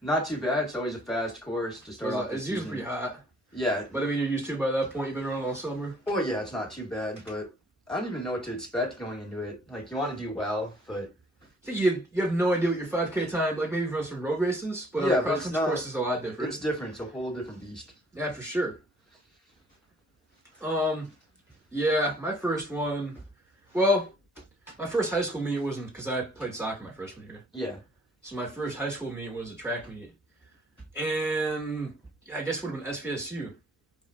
Not too bad. It's always a fast course to start off. It's usually pretty hot. Yeah. But I mean, you're used to it by that point. You've been running all summer. Oh yeah, it's not too bad, but I don't even know what to expect going into it. Like you want to do well, but I think you have no idea what your 5K time, like maybe run some road races, but Yeah, a but cross it's country not- course is a lot different. it's different. It's a whole different beast. Yeah, for sure. Yeah, my first one, well, my first high school meet wasn't because I played soccer my freshman year. Yeah. So my first high school meet was a track meet, and yeah, I guess it would have been SVSU.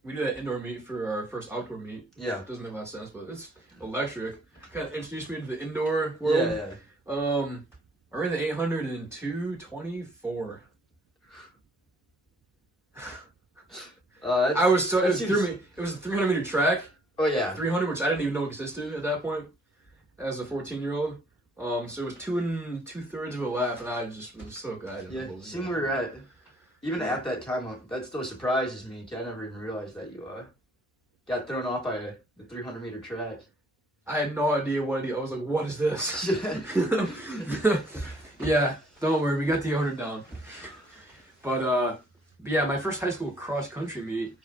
We did that indoor meet for our first outdoor meet. Yeah. It doesn't make a lot of sense, but it's electric. Kind of introduced me to the indoor Yeah. world. Yeah. I ran the 800 in 2:24. I was so that it seems- threw me. It was a 300-meter track, Oh yeah. 300, which I didn't even know existed at that point, as a 14-year-old. So it was 2 2/3 of a lap, and I just was so good. I didn't Yeah. believe Seeing it. where we're at, even at that time, that still surprises me. I never even realized that you got thrown off by the 300-meter track. I had no idea what it. I was like, "What is this?" Yeah, don't worry, we got the 800 down. But yeah, my first high school cross country meet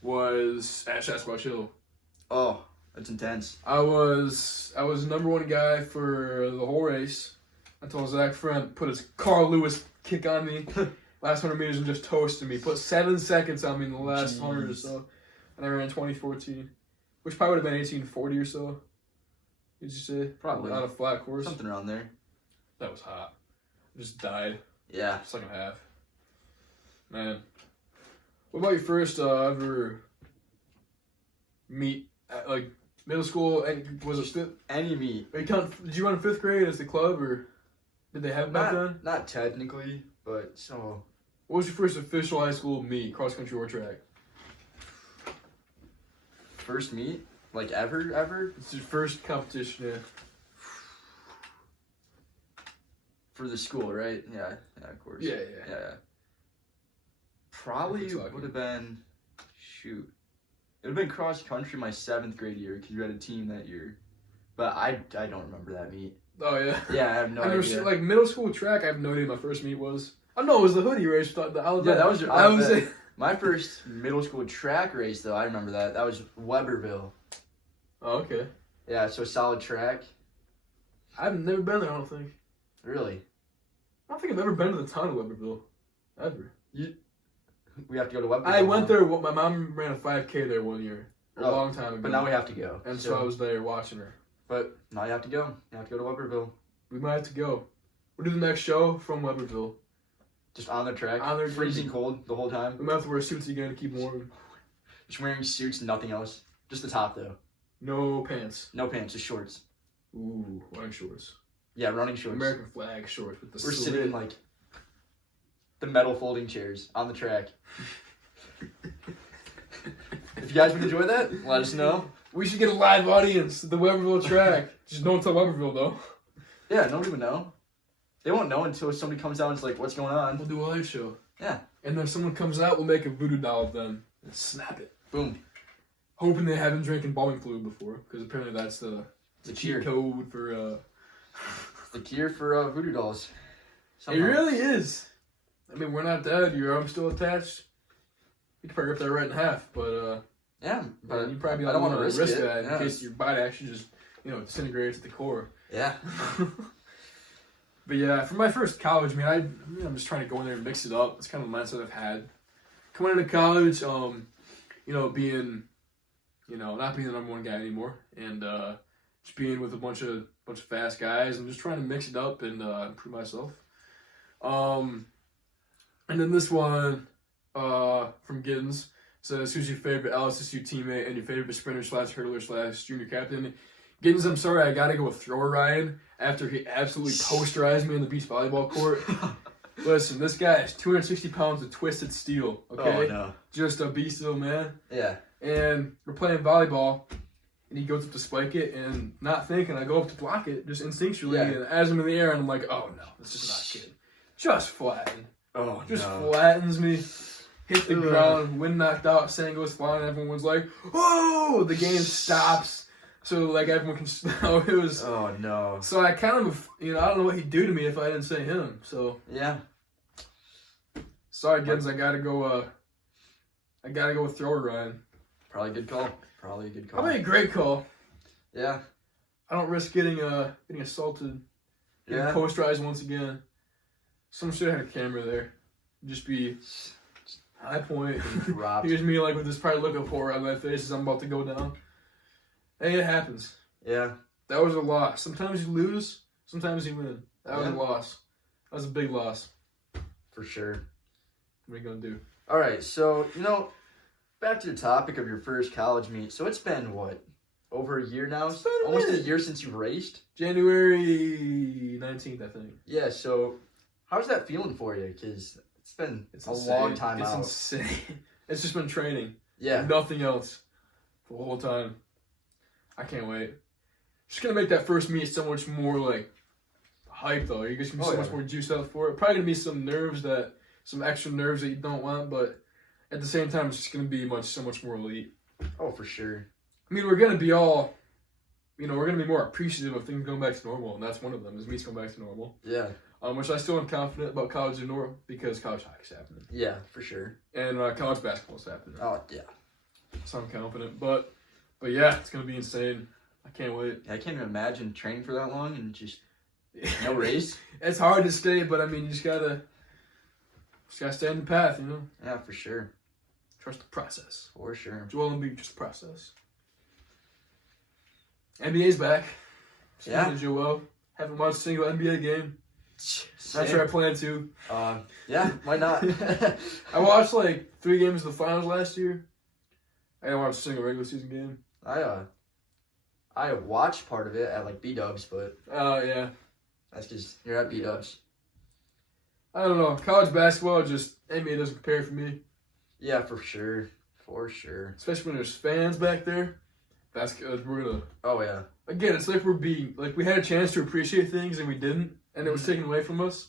was at Sasquatch Hill. Oh, that's intense. I was number 1 guy for the whole race until Zach Friend put his Carl Lewis kick on me. Last 100 meters and just toasted me. Put 7 seconds on me in the last 100 or so. And I ran 2014, which probably would have been 1840 or so. Did you say? Probably. On a flat course. Something around there. That was hot. I just died. Yeah. Second half. Man. What about your first ever meet at, like, middle school? And was it fifth? Any meet. Did you run in 5th grade as the club, or did they have it back then? Not technically, but so. What was your first official high school meet, cross country or track? First meet? Like ever? It's your first competition, yeah. For the school, right? Yeah, of course. Yeah. Probably Kentucky. would have been, shoot. It would have been cross country my 7th grade year because you had a team that year. But I don't remember that meet. Oh, yeah. Yeah, I have no I never idea. seen, like, middle school track, I have no idea what my first meet was. I know it was the hoodie race. Yeah, that was your- I was bet. My first middle school track race, though, I remember that. That was Weberville. Oh, okay. Yeah, so solid track. I've never been there, I don't think. Really? I don't think I've ever been to the town of Weberville. Ever. Who we have to go to Weberville. I went there. My mom ran a 5K there one year, a Oh, long time ago. but now we have to go. and so I was there watching her. But now you have to go. You have to go to Weberville. We might have to go. We'll do the next show from Weberville. Just on the track. On there, freezing cold the whole time. We might have to wear suits again to keep warm. Just wearing suits, nothing else. Just the top though. No pants. No pants, just shorts. Ooh, running shorts. Yeah, running shorts. American flag shorts with the We're slit. sitting in like the metal folding chairs on the track. If you guys would enjoy that, let us know. We should get a live audience at the Weberville track. Just don't tell Weberville though. Yeah, nobody would know. They won't know until somebody comes out and is like, what's going on? We'll do a live show. Yeah. And then if someone comes out, we'll make a voodoo doll of them and snap it. Boom. Hoping they haven't drinking bombing fluid before, because apparently that's the cure. cheat code for. The cure for voodoo dolls. It Somehow. really is. I mean, we're not dead. Your arm's still attached. You can probably rip that right in half, but Yeah, but you probably I don't want to risk risk it. that Yeah. in case your body actually just disintegrates at the core. Yeah. But yeah, for my first college, I'm just trying to go in there and mix it up. It's kind of the mindset I've had. Coming into college, being, not being the number one guy anymore, and just being with a bunch of fast guys, and just trying to mix it up and improve myself. And then this one from Giddens says, "Who's your favorite LSSU teammate and your favorite sprinter / hurdler / junior captain?" Giddens, I'm sorry, I gotta go with Thrower Ryan after he absolutely posterized me in the beach volleyball court. Listen, this guy is 260 pounds of twisted steel, okay? Oh, no. Just a beast of a man. Yeah. And we're playing volleyball, and he goes up to spike it, and not thinking, I go up to block it, just instinctually, Yeah. and as I'm in the air, and I'm like, oh no, this is not good. Just flatten. Oh, Just no. flattens me. Hit the Ugh. ground, wind knocked out, sand goes flying, everyone's like, oh! The game stops. So, everyone can smell. It was... Oh, no. So I kind of, I don't know what he'd do to me if I didn't say him. So, Yeah. sorry, Giddens, I gotta go with Thrower Ryan. Probably a good call. Probably a good call. Probably a great call. Yeah. I don't risk getting assaulted, getting Yeah. posterized once again. Someone should have had a camera there. Just be high point. Dropped. Here's me with this probably look of horror on my face as I'm about to go down. Hey, it happens. Yeah. That was a loss. Sometimes you lose, sometimes you win. That was a Yeah. loss. That was a big loss. For sure. What are you gonna do? All right. So, back to the topic of your first college meet. So it's been, what, over a year now? It's been a Almost a minute. year since you raced? January 19th, I think. Yeah. So how's that feeling for you? Because it's been a long time it's out. insane. It's just been training. Yeah. Nothing else. For the whole time. I can't wait. Just gonna make that first meet so much more hype though. You're just gonna be so much more juiced up for it. Probably gonna be some extra nerves that you don't want, but at the same time it's just gonna be so much more elite. Oh, for sure. I mean, we're gonna be all, we're gonna be more appreciative of things going back to normal, and that's one of them, is meets going back to normal. Yeah. Which I still am confident about college in normal because college hockey's happening. Yeah, for sure. And college basketball's happening. Oh, yeah. So I'm confident. But yeah, it's gonna be insane. I can't wait. I can't even imagine training for that long and just no race. It's hard to stay, but I mean, you just gotta stay on the path, Yeah, for sure. Trust the process. For sure. Joel Embiid, just process. NBA's back. Yeah. Speaking of Joel, haven't watched a single NBA game. Not sure I plan to. Yeah, why not? I watched 3 games of the finals last year. I didn't watch a single regular season game. I watched part of it at B-dubs, but Yeah. that's because you're at B-dubs. I don't know. College basketball, just NBA doesn't compare for me. Yeah, for sure. For sure. Especially when there's fans back there. That's good. We're gonna... Oh, yeah. Again, it's we're being... we had a chance to appreciate things and we didn't. And it was taken away from us.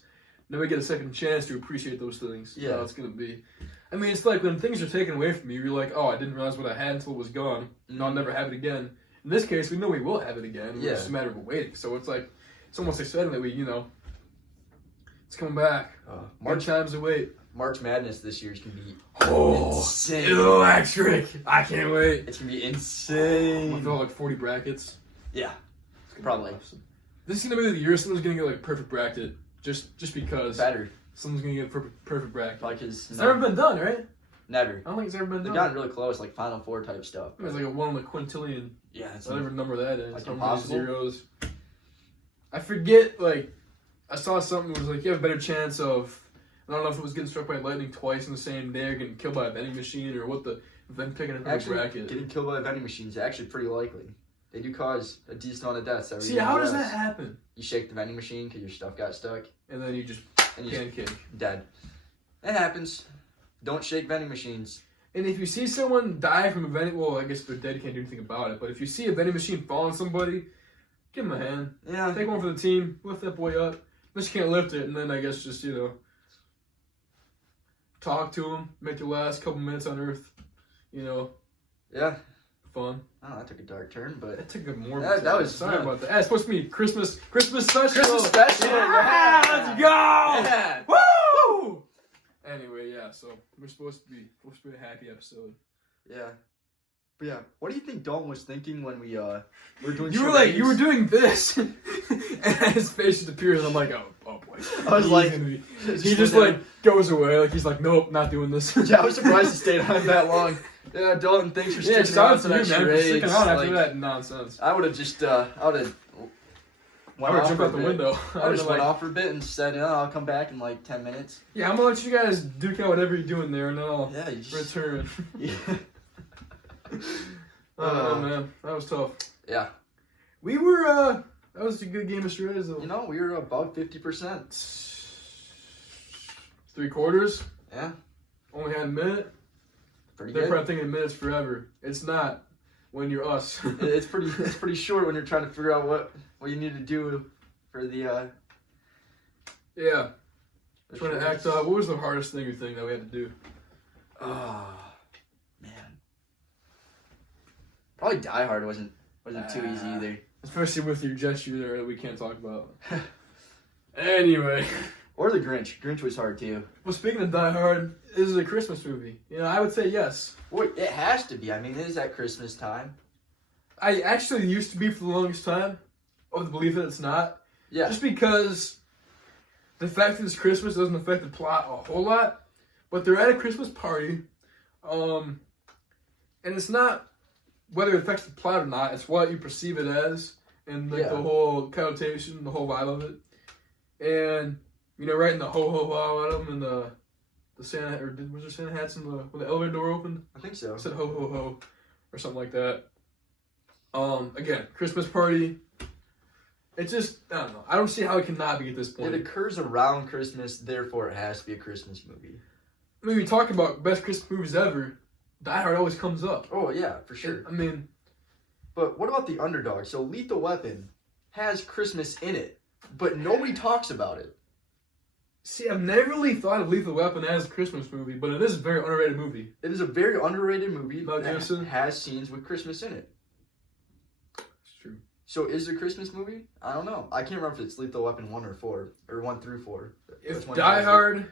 Now we get a second chance to appreciate those things. Yeah. How it's gonna be. I mean, it's when things are taken away from you, you're like, oh, I didn't realize what I had until it was gone. And I'll never have it again. In this case, we know we will have it again. It's just a matter of waiting. So it's it's almost exciting that we, it's coming back. March times to wait. March Madness this year is going to be insane. Electric. I can't wait. It's going to be We'll insane. fill 40 brackets. Yeah. It's gonna be Probably. awesome. This is going to be the year someone's going to get perfect bracket. Just because. Better. Someone's going to get perfect bracket. Like his... It's never been done, right? Never. I don't think it's ever been They've done. gotten really close, like Final Four type stuff. It was like a 1 in a quintillion, Yeah, it's whatever number that is. Like How many impossible? zeros. I forget, like, I saw something that was like, you have a better chance of, I don't know if it was getting struck by lightning twice in the same day or getting killed by a vending machine or what the, them picking up a actually bracket. getting killed by a vending machine is actually pretty likely. They do cause a decent amount of deaths every See, year. how in the does US. that happen? You shake the vending machine because your stuff got stuck And then you just and you're pancake. dead. It happens. Don't shake vending machines. And if you see someone die from a vending, well, I guess they're dead, you can't do anything about it. But if you see a vending machine fall on somebody, give them a hand. Yeah. Take one for the team. Lift that boy up. Unless you can't lift it, and then I guess just, talk to him, make your last couple minutes on Earth, Yeah. fun. Oh, that took a dark turn, but That took a more. That was sorry fun. about that. It's supposed to be Christmas special. Christmas special. Yeah, let's go. Yeah. Woo! Anyway, yeah. So we're supposed to be a happy episode. Yeah. But yeah, what do you think Dalton was thinking when we were doing? You were doing this, and his face just appears, and I'm like, oh boy. I was like, he just like goes away, like he's like, nope, not doing this. Yeah, I was surprised he stayed on that long. Yeah, Dalton, thanks for Yeah, sticking shout around out for to that you, man, for sticking charades. out after Like, that nonsense. I would have just, I would have. I would jumped out the window. I just went off for a bit and said, I'll come back in like 10 minutes. Yeah, I'm gonna let you guys duke out whatever you're doing there, and then I'll Yeah, you just. return. Yeah. Oh man, that was tough. Yeah. We were that was a good game of strategy though. You know, we were above 50%. 3/4. Yeah. Only had a minute. Pretty They're good. probably thinking minutes forever. It's not when you're us. It's pretty short when you're trying to figure out what you need to do for the. Yeah. Trying to act out. What was the hardest thing you think that we had to do? Oh, man. Probably Die Hard wasn't too easy either. Especially with your gesture there that we can't talk about. Anyway. Or The Grinch. Grinch was hard too. Well, speaking of Die Hard, this is a Christmas movie. I would say yes. Well, it has to be. I mean, it is at Christmas time. I actually used to be for the longest time of the belief that it's not. Yeah. Just because the fact that it's Christmas doesn't affect the plot a whole lot. But they're at a Christmas party. And it's not whether it affects the plot or not, it's what you perceive it as. And the whole connotation, the whole vibe of it. And, right in the ho-ho-ho at them and the Santa, or was there Santa hats when the elevator door opened? I think so. I said ho-ho-ho or something like that. Again, Christmas party. It just, I don't know. I don't see how it cannot be at this point. It occurs around Christmas, therefore it has to be a Christmas movie. I mean, we talk about best Christmas movies ever. Die Hard always comes up. Oh, yeah, for sure. I mean, But what about the underdog? So Lethal Weapon has Christmas in it, but nobody talks about it. see, I've never really thought of Lethal Weapon as a Christmas movie, but it is a very underrated movie. It is a very underrated movie Mel that Gibson? has scenes with Christmas in it. It's true. So is it a Christmas movie? I don't know. I can't remember if it's Lethal Weapon 1 or 4, or 1 through 4. If Which one Die has it? Hard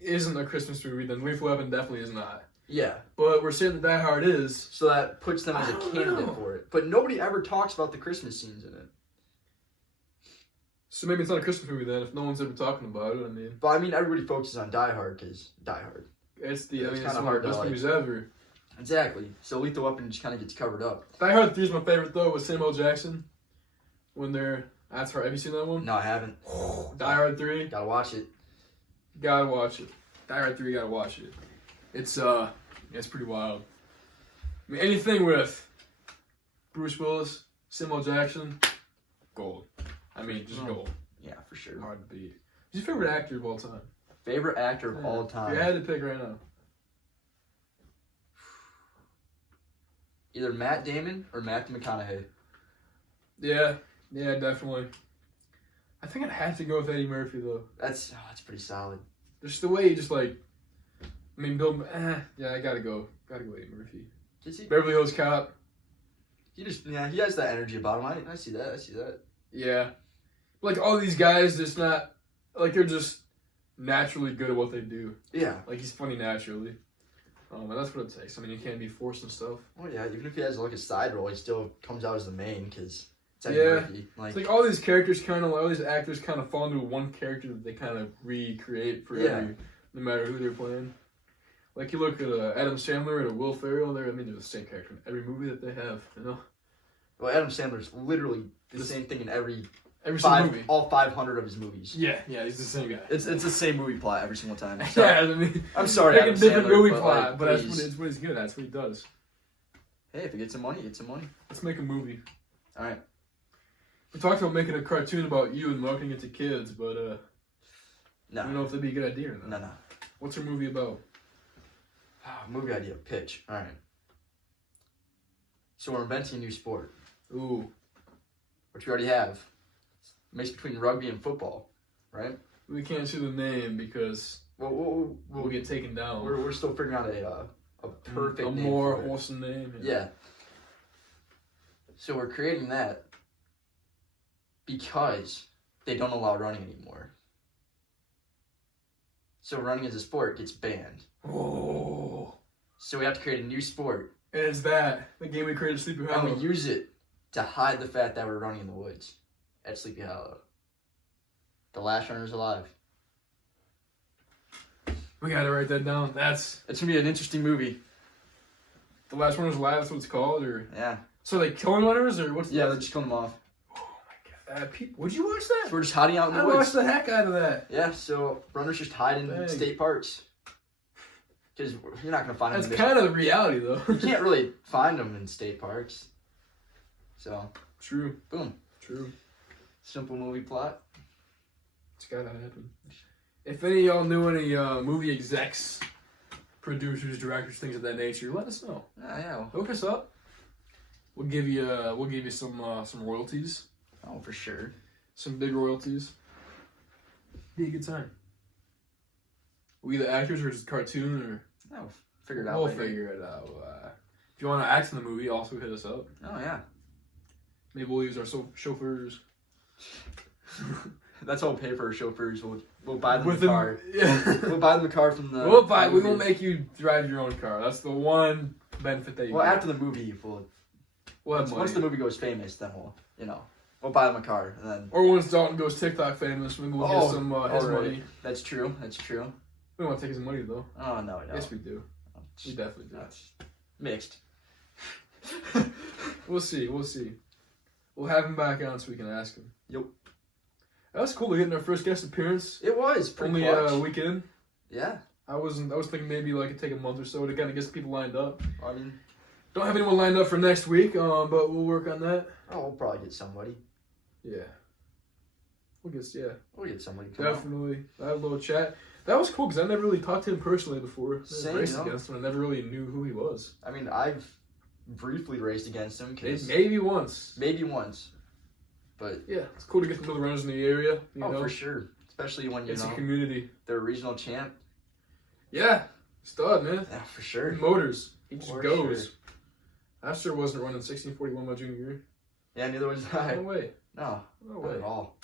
isn't a Christmas movie, then Lethal Weapon definitely is not. Yeah. But we're saying that Die Hard is. So that puts them as a I don't candidate know. for it. But nobody ever talks about the Christmas scenes in it. So maybe it's not a Christmas movie then, if no one's ever talking about it. I mean, But I mean, everybody focuses on Die Hard because Die Hard. it's It's it's kinda one hard of the to best like. movies ever. Exactly. So Lethal Weapon just kind of gets covered up. Die Hard 3 is my favorite though, with Samuel Jackson. When they're, that's hard. Have you seen that one? No, I haven't. Die Hard 3, Gotta watch it. gotta watch it. Die Hard 3, gotta watch it. It's pretty wild. I mean, anything with Bruce Willis, Samuel Jackson, gold. I mean, just gold. Yeah, for sure. Hard to beat. Who's your favorite actor of all time? Favorite actor of all If time. you had to pick right now. Either Matt Damon or Matthew McConaughey. Yeah, definitely. I think I'd have to go with Eddie Murphy though. That's pretty solid. Just the way he just like, I mean, yeah, I gotta go Eddie Murphy. Is he? Beverly Hills Cop, He has that energy about him. I see that. yeah. Like all these guys, just not, like they're just naturally good at what they do. Yeah. Like he's funny naturally. And that's what it takes. I mean, you can't be forced and stuff. Well, yeah. Even if he has like a side role, he still comes out as the main because it's Eddie Yeah. Murphy. It's like all these characters kind of, like all these actors kind of fall into one character that they kind of recreate for Yeah. no matter who they're playing. Like you look at Adam Sandler and a Will Ferrell, they're the same character in every movie that they have. You know. Well, Adam Sandler's literally the This- same thing in every single movie. all 500 of his movies. Yeah, he's the same guy. It's the same movie plot every single time. So, Yeah, I mean, I'm sorry, like a Adam different Sandler, movie but, plot, like, but that's please. what he's good at. That's what he does. Hey, if it gets some money, get some money. Let's make a movie. All right. We talked about making a cartoon about you and marketing it to kids, but I No. don't know if that'd be a good idea or not. No. What's your movie about? Movie idea, pitch. All right. So we're inventing a new sport, Ooh, which we already have. Mix between rugby and football, right? we can't say the name because We'll we'll get taken down. we're still figuring out a perfect a name more for it. wholesome name. Yeah. So we're creating that because they don't allow running anymore. So running as a sport gets banned. Oh, So we have to create a new sport, and it's that the game we created, Sleepy Hollow. and we use it to hide the fact that we're running in the woods at Sleepy Hollow. The last runners alive. We gotta write that down. That's It's gonna be an interesting movie. the last one was alive. That's what it's called, or Yeah. so they killing runners, or what's? Yeah, they're just killing them off. Oh my god, would you watch that? So we're just hiding out in the I woods. watched the heck out of that. Yeah, so runners just hide in Dang. state parks. Because you're not gonna find them. That's kind of the reality, though. You can't really find them in state parks. So, True. boom. True. Simple movie plot. It's gotta happen. If any of y'all knew any movie execs, producers, directors, things of that nature, let us know. Yeah. Hook us up. We'll give you some royalties, Oh, for sure. some big royalties. Be a good time. We the actors or just cartoon or Oh, figure it out. we'll later. figure it out. If you want to act in the movie, also hit us up. Oh, yeah. Maybe we'll use our chauffeurs. That's all we'll pay for our chauffeurs. We'll buy them With the car. Yeah. We'll buy them the car from the. We won't make you drive your own car. That's the one benefit that you Well, get. after the movie, we'll We'll have once the money. movie goes famous, then we'll buy them a car, and then. Or once Dalton goes TikTok famous, maybe we'll get some his alright. money. That's true. That's true. We don't want to take his money though. Oh no, I don't. Yes, we do. We definitely do. That's mixed. We'll see. We'll have him back on so we can ask him. Yep. That was cool. Getting our first guest appearance. It was pretty Only clutch. a weekend. Yeah. I was thinking maybe like it'd take a month or so to kind of get some people lined up. I mean, Don't have anyone lined up for next week, but we'll work on that. we'll probably get somebody. Yeah. We'll get somebody. Come on. definitely. I had a little chat. That was cool because I never really talked to him personally before. I Same, raced you know? against him. I never really knew who he was. I mean, I've briefly raced against him. Cause Maybe once. maybe once. But Yeah, it's cool to get to know the runners in the area. You know? for sure. Especially when It's a community. they're a regional champ. Yeah, stud man. Yeah, for sure. Motors. He just For goes. sure. I sure wasn't running 1641 my junior year. Yeah, neither was I. No way. No, No not way. at all.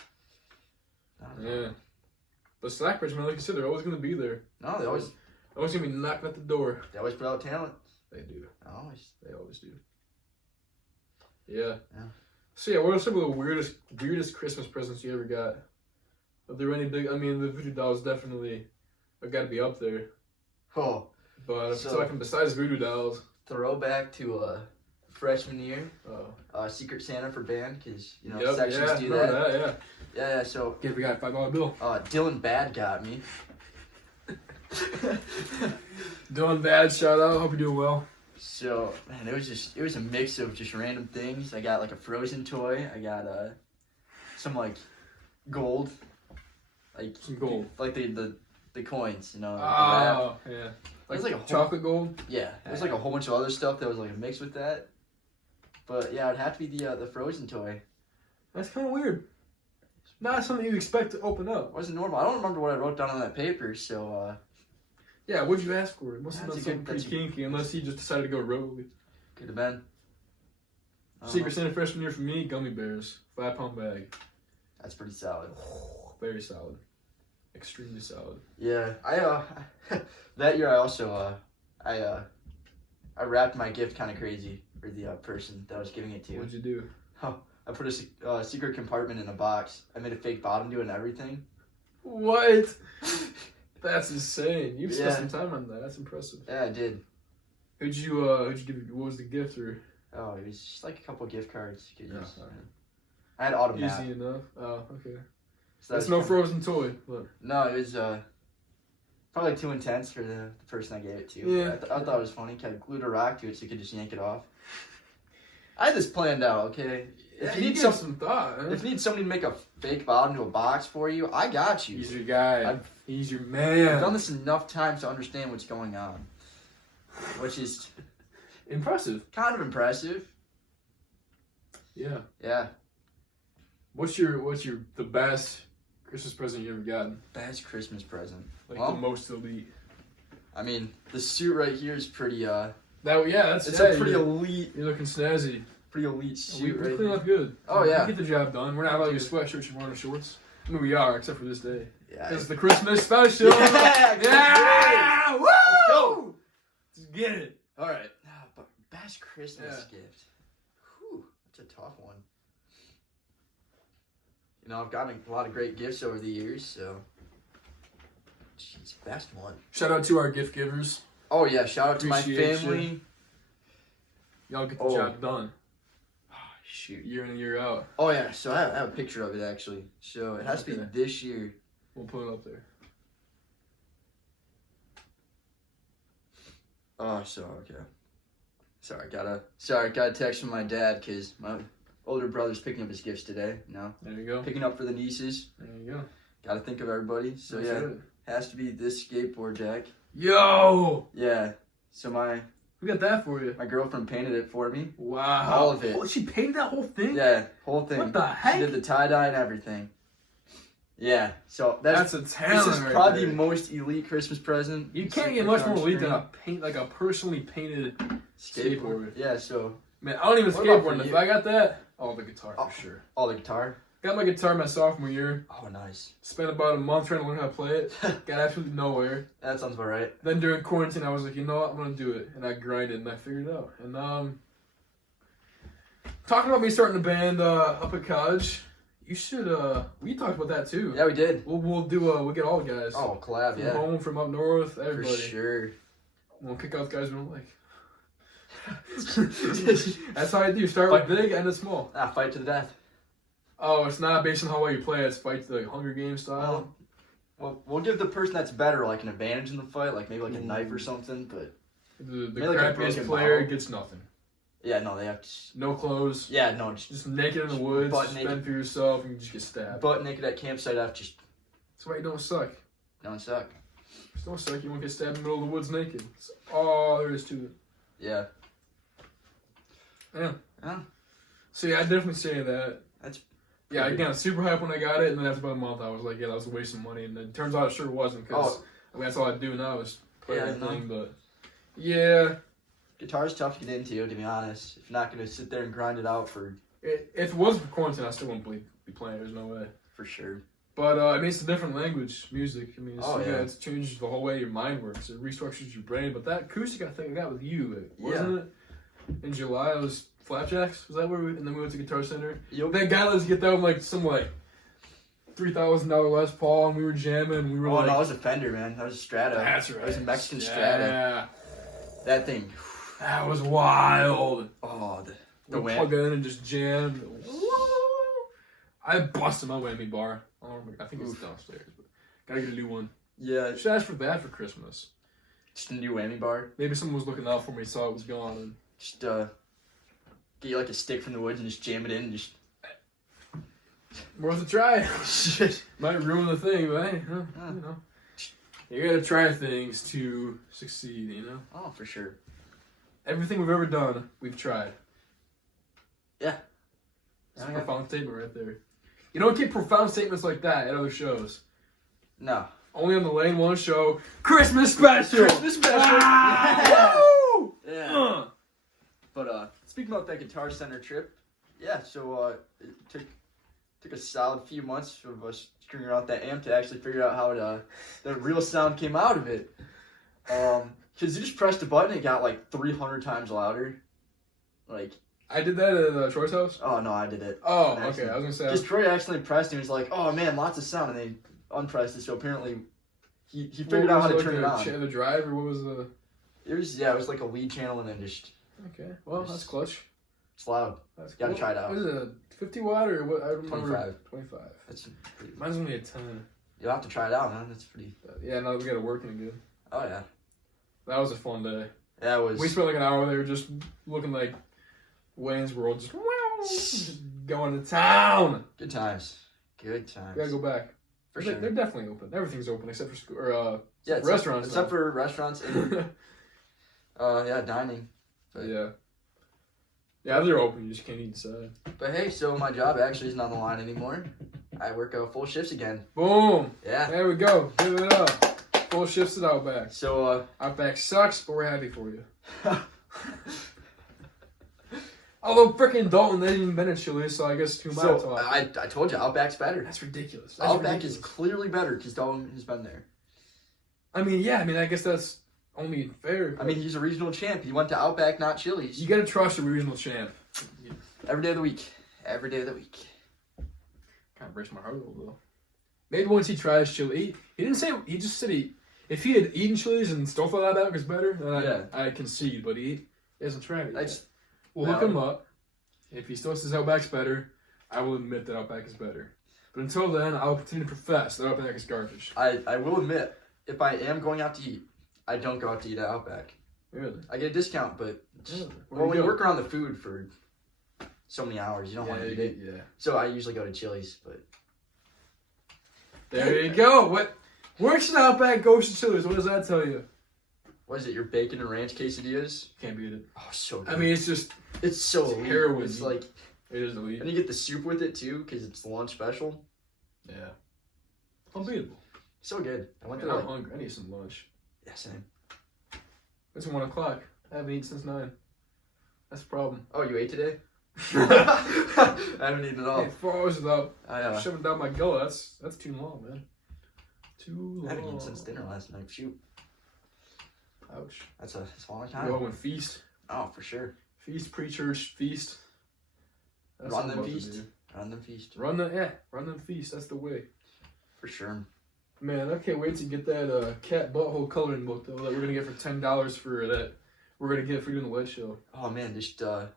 Not at all. Yeah. But Slackbridge, man, like you said, they're always going to be there. No, they always Always going to be knocking at the door. put out talent. They do. Always. They always do. Yeah. Yeah. So yeah, what are some of the weirdest Christmas presents you ever got? Are there any big? I mean, the voodoo dolls definitely got to be up there. Oh, But if So- it's like besides voodoo dolls, throwback to freshman year. oh, Secret Santa for band, because yep, sections yeah, do remember that. that, yeah. Yeah, so Give the guy a $5 bill. Dylan Bad got me. Doing bad, shout out. Hope you're doing well. So man, it was a mix of just random things. I got like a Frozen toy. I got some like gold, like Some gold. like the coins, the wrap. Oh, yeah. It's like a whole- chocolate gold. Yeah, there's like a whole bunch of other stuff that was like a mix with that. But yeah, it'd have to be the Frozen toy. That's kind of weird. Not something you expect to open up. It wasn't normal. I don't remember what I wrote down on that paper, so Yeah, what'd you ask for? It must have That's been a something good- pretty kinky, unless he just decided to go rogue. could have been. I don't Secret know. Santa freshman year for me, gummy bears, 5-pound bag. That's pretty solid. Very solid, extremely solid. Yeah, I that year I also I wrapped my gift kind of crazy for the person that I was giving it to. What'd you do? I put a secret compartment in a box. I made a fake bottom to it and everything. What? That's insane. You've spent Yeah. some time on that. That's impressive. Yeah, I did. Who'd you give? What was the gift or? Oh, it was just like a couple gift cards. You could Yeah, use. alright. I had Automat. Easy enough. Oh, okay. So That's that no was Frozen toy. Look. No, it was probably too intense for the person I gave it to. Yeah. I thought it was funny. I glued a rock to it so you could just yank it off. I had this planned out, okay? Yeah, If you you need need some thought. Huh? if you need somebody to make a fake bottom to a box for you, I got you. He's your guy. I've- He's your I've man. done this enough times to understand what's going on, which is Impressive. kind of impressive. Yeah. Yeah, What's your the best Christmas present you ever gotten? best Christmas present. Like Well- the most elite. I mean, the suit right here is pretty. That that's It's yeah, a pretty you're, elite, you're looking snazzy. pretty elite We suit right clean here. up good. Oh, yeah. We get the job done. We're not like your sweatshirts and running shorts. I mean, we are, except for this day. Yeah, It's the Christmas special. Yeah, Yeah! Woo! go. Just get it. All right, but best Christmas Yeah. gift. Whew, that's a tough one. You know, I've gotten a lot of great gifts over the years, so. Jeez, best one. Shout out to our gift givers. Oh yeah, shout out to my Appreciate family. Y'all get the Oh. job done. Oh, shoot. Year in and year out. Oh yeah, so I have a picture of it actually. So it has to Okay. be this year. We'll put it up there. Oh, so okay. Sorry, got a text from my dad because my older brother's picking up his gifts today. You know, There you go. picking up for the nieces. There you go. Got to think of everybody. So That's yeah, it. has to be this skateboard jack. Yo! Yeah. So my We got that for you. girlfriend painted it for me. Wow. All of it. Oh, she painted that whole thing? Yeah, whole thing. What the She heck? did the tie dye and everything. Yeah. So That's a this talent is right probably there. the most elite Christmas present. You You can't see get it much on more elite than screen. a personally painted skateboard. Yeah. So Man, I don't even What about skateboard. for If you? I got that, the guitar Oh. for sure. all the guitar. Got my guitar my sophomore year. Oh, nice. Spent about a month trying to learn how to play it. Got absolutely nowhere. That sounds about right. Then during quarantine, I was like, you know what, I'm gonna do it, and I grinded and I figured it out. And talking about me starting a band up at college, you should we talked about that too. Yeah, we did. We'll do we'll get all the guys. Oh, collab. From Yeah. home, from up north, For everybody. sure. We'll kick out the guys we don't like. That's how I do. Start with big, end it small. Fight to the death. Oh, it's not based on how well you play. It's fight the Hunger Games style. Well, we'll give the person that's better like an advantage in the fight, like maybe like a knife or something. But The maybe like a crappiest broken player bottle. gets nothing. yeah, no, they have to. No clothes. Yeah, no, Just naked in the woods. Butt Just naked. fend for yourself and you just get stabbed. butt naked at campsite after just That's why you don't suck. don't suck. Just don't suck. You won't get stabbed in the middle of the woods naked. That's all there is to it. Yeah. Yeah. Yeah. So yeah, I definitely say that. That's Yeah, pretty- again, super hype when I got it, and then after about a month, I was like, yeah, that was a waste of money. And it turns out it sure wasn't, because I mean, that's all I do now is play Yeah, I the know. thing. But yeah, Guitar's tough to get into, to be honest. If you're not gonna sit there and grind it out for if it wasn't for quarantine, I still wouldn't be playing. There's no way. sure. But I mean, it's a different language, music. I mean, it's, Oh, yeah. it's changed the whole way your mind works. It restructures your brain. But that acoustic, I think I got with you, wasn't it? In July, it was Flapjacks. Was that where we? And then we went to Guitar Center. Yep. That guy let us get that with like some $3,000 Les Paul, and we were jamming. And we were Oh like, no, it was a Fender, man. That was a Strata. "That's right." It was a Mexican Strata. Yeah, That thing. that was wild. Oh, the We whammy. plug in and just jammed. I busted my whammy bar. I think it's downstairs, but gotta get a new one. Yeah, Should ask for that for Christmas. just a new whammy bar. Maybe someone was looking out for me, saw it was gone, and Just get you like a stick from the woods and just jam it in and just. worth a try. Might ruin the thing, but hey, you know, you gotta try things to succeed. You know, Oh, for sure. everything we've ever done, we've tried. Yeah. It's a Yeah. profound statement right there. You don't get profound statements like that at other shows. No. Only on the Lane One show, Christmas special. Christmas special. Ah! Woo! Yeah. But speaking about that Guitar Center trip, yeah. So it took a solid few months of us figuring out that amp to actually figure out how the real sound came out of it. Cause you just pressed a button, it got like 300 times louder. Like, I did that at Troy's house. oh no, I did it. Oh, An okay. accident. I was gonna say. Because Troy accidentally pressed it, and he was like, "Oh man, lots of sound," and they unpressed it. So apparently, he figured out how to turn it on. The drive, or what was the? It was like a lead channel and then just. Okay, well that's clutch. It's loud. That's Gotta try it out. What is it? A 50 watt or what? I don't remember. 25. 25. That's pretty. Mine's only a 10. You'll have to try it out, man. It's pretty. Yeah, now we got it working again. Oh yeah. That was a fun day. Yeah, it was. We spent like an hour there just looking like Wayne's World, just going to town. Good times. Good times. Gotta go back. For they're, sure. They're definitely open. Everything's open except for school or Yeah, restaurants. Except for restaurants and yeah, dining. But, yeah, they're open. You just can't eat inside. But hey, so my job actually isn't on the line anymore. I work full shifts again. Boom. Yeah. There we go. Give it up. Full shifts at Outback. So Outback sucks, but we're happy for you. Although frickin' Dalton, they didn't even been at Chili's, so I guess too much. so I told you Outback's better. That's ridiculous. Outback is clearly better because Dalton has been there. I mean, yeah. I mean, I guess that's only fair. I mean, he's a regional champ. He went to Outback, not Chili's. You gotta trust a regional champ. Every day of the week. Every day of the week. Kind of breaks my heart a little though. Maybe once he tries chili, he didn't say. He just said if he had eaten Chili's and still thought Outback was better, then I concede. But he hasn't tried it yet. We'll hook him up. If he still says Outback's better, I will admit that Outback is better. But until then, I will continue to profess that Outback is garbage. I will admit, if I am going out to eat, I don't go out to eat at Outback. Really? I get a discount, but Really? well, when you work around the food for so many hours, you don't want to eat it. Yeah. So I usually go to Chili's, but There you go. What works at Outback goes to Chili's. What does that tell you? what is it? Your bacon and ranch quesadillas? Can't beat it. Oh, so good. I mean, it's just it's so it's elite. heroin. It's like, it is elite. and you get the soup with it too because it's the lunch special. Yeah. Unbeatable. So good. I went Man, there. I'm hungry. I need some lunch. Yeah, same. It's 1 o'clock. I haven't eaten since 9. That's the problem. Oh, you ate today? I haven't eaten at all. Hey, 4 hours without I shoving down my gullet. That's too long, man. Too long. haven't eaten since dinner last night. Shoot, Ouch. that's a long Go time. and feast. Oh, for sure. Feast, pre-church, feast. That's Run what I'm them about to feast. do. Run them feast. Run them feast. That's the way. For sure. Man, I can't wait to get that cat butthole coloring book though that we're gonna get for $10 for that. We're gonna get for doing the Wet Show. Oh man, just oh,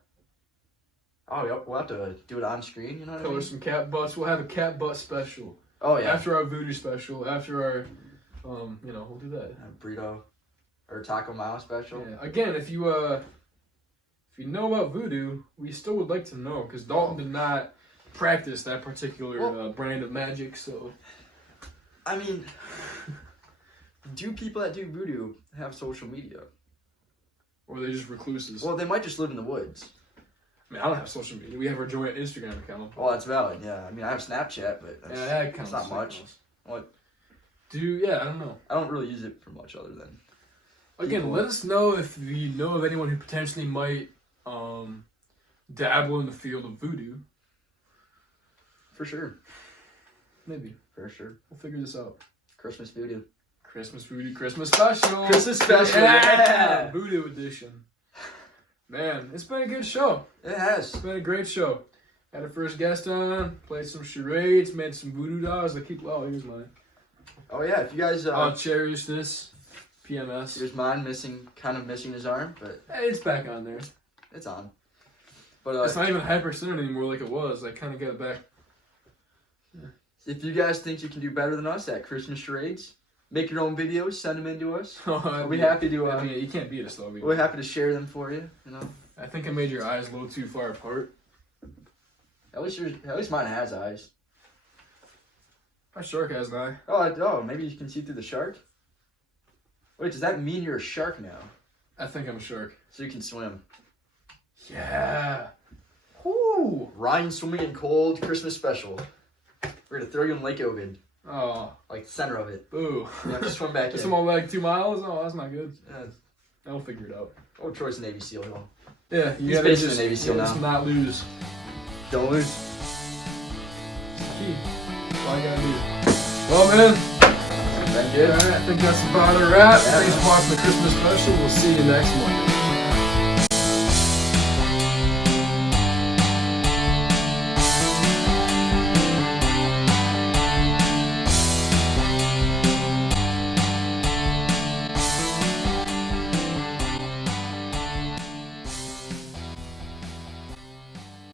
yep, we'll have to do it on screen. You know what I Color mean? some cat butts. We'll have a cat butt special. Oh yeah. After our voodoo special. After our, we'll do that. Burrito or Taco Mile special. Yeah. Again, if you know about voodoo, we still would like to know because Dalton did not practice that particular brand of magic. So, I mean, do people that do voodoo have social media? or they just recluses. Well, they might just live in the woods. I mean, I don't have social media. We have our joint Instagram account. Well, that's valid. Yeah, I mean, I have Snapchat, but that's, that that's counts. not much. What? Yeah, I don't know. I don't really use it for much other than. Again, people. let us know if you know of anyone who potentially might dabble in the field of voodoo. For sure. Maybe. For sure. We'll figure this out. Christmas voodoo. Christmas voodoo, Christmas special. Christmas special, Yeah! yeah! Voodoo edition. Man, it's been a good show. It has. It's been a great show. Had our first guest on, played some charades, made some voodoo dolls. Here's mine. Oh yeah, if you guys I'll cherish this. PMS. here's mine kind of missing his arm, but Hey, it's back on there. it's on. But It's not even hypercenter anymore like it was. I kind of got it back. if you guys think you can do better than us at Christmas charades, make your own videos, send them in to us. I'll We'll be happy to. I mean, you can't beat us though. We'll be happy to share them for you. You know. I think I made your eyes a little too far apart. At least mine has eyes. My shark has an eye. Oh, maybe you can see through the shark. Wait, does that mean you're a shark now? I think I'm a shark. So you can swim. Yeah. Whoo. Ryan swimming in cold Christmas special. We're gonna throw you in Lake Ovid, Oh. like the center of it. Boo. You have to swim back Just in. swim all like 2 miles? Oh, that's not good. Yeah. I'll figure it out. Oh, Troy's a Navy SEAL, though. Yeah, you He's gotta basically just, a Navy SEAL just now. not lose. Don't lose. Key. That's all I gotta do. Well, man. Thank you. Alright, I think that's about a wrap. Yeah. Thanks for watching the Christmas special. We'll see you next Monday.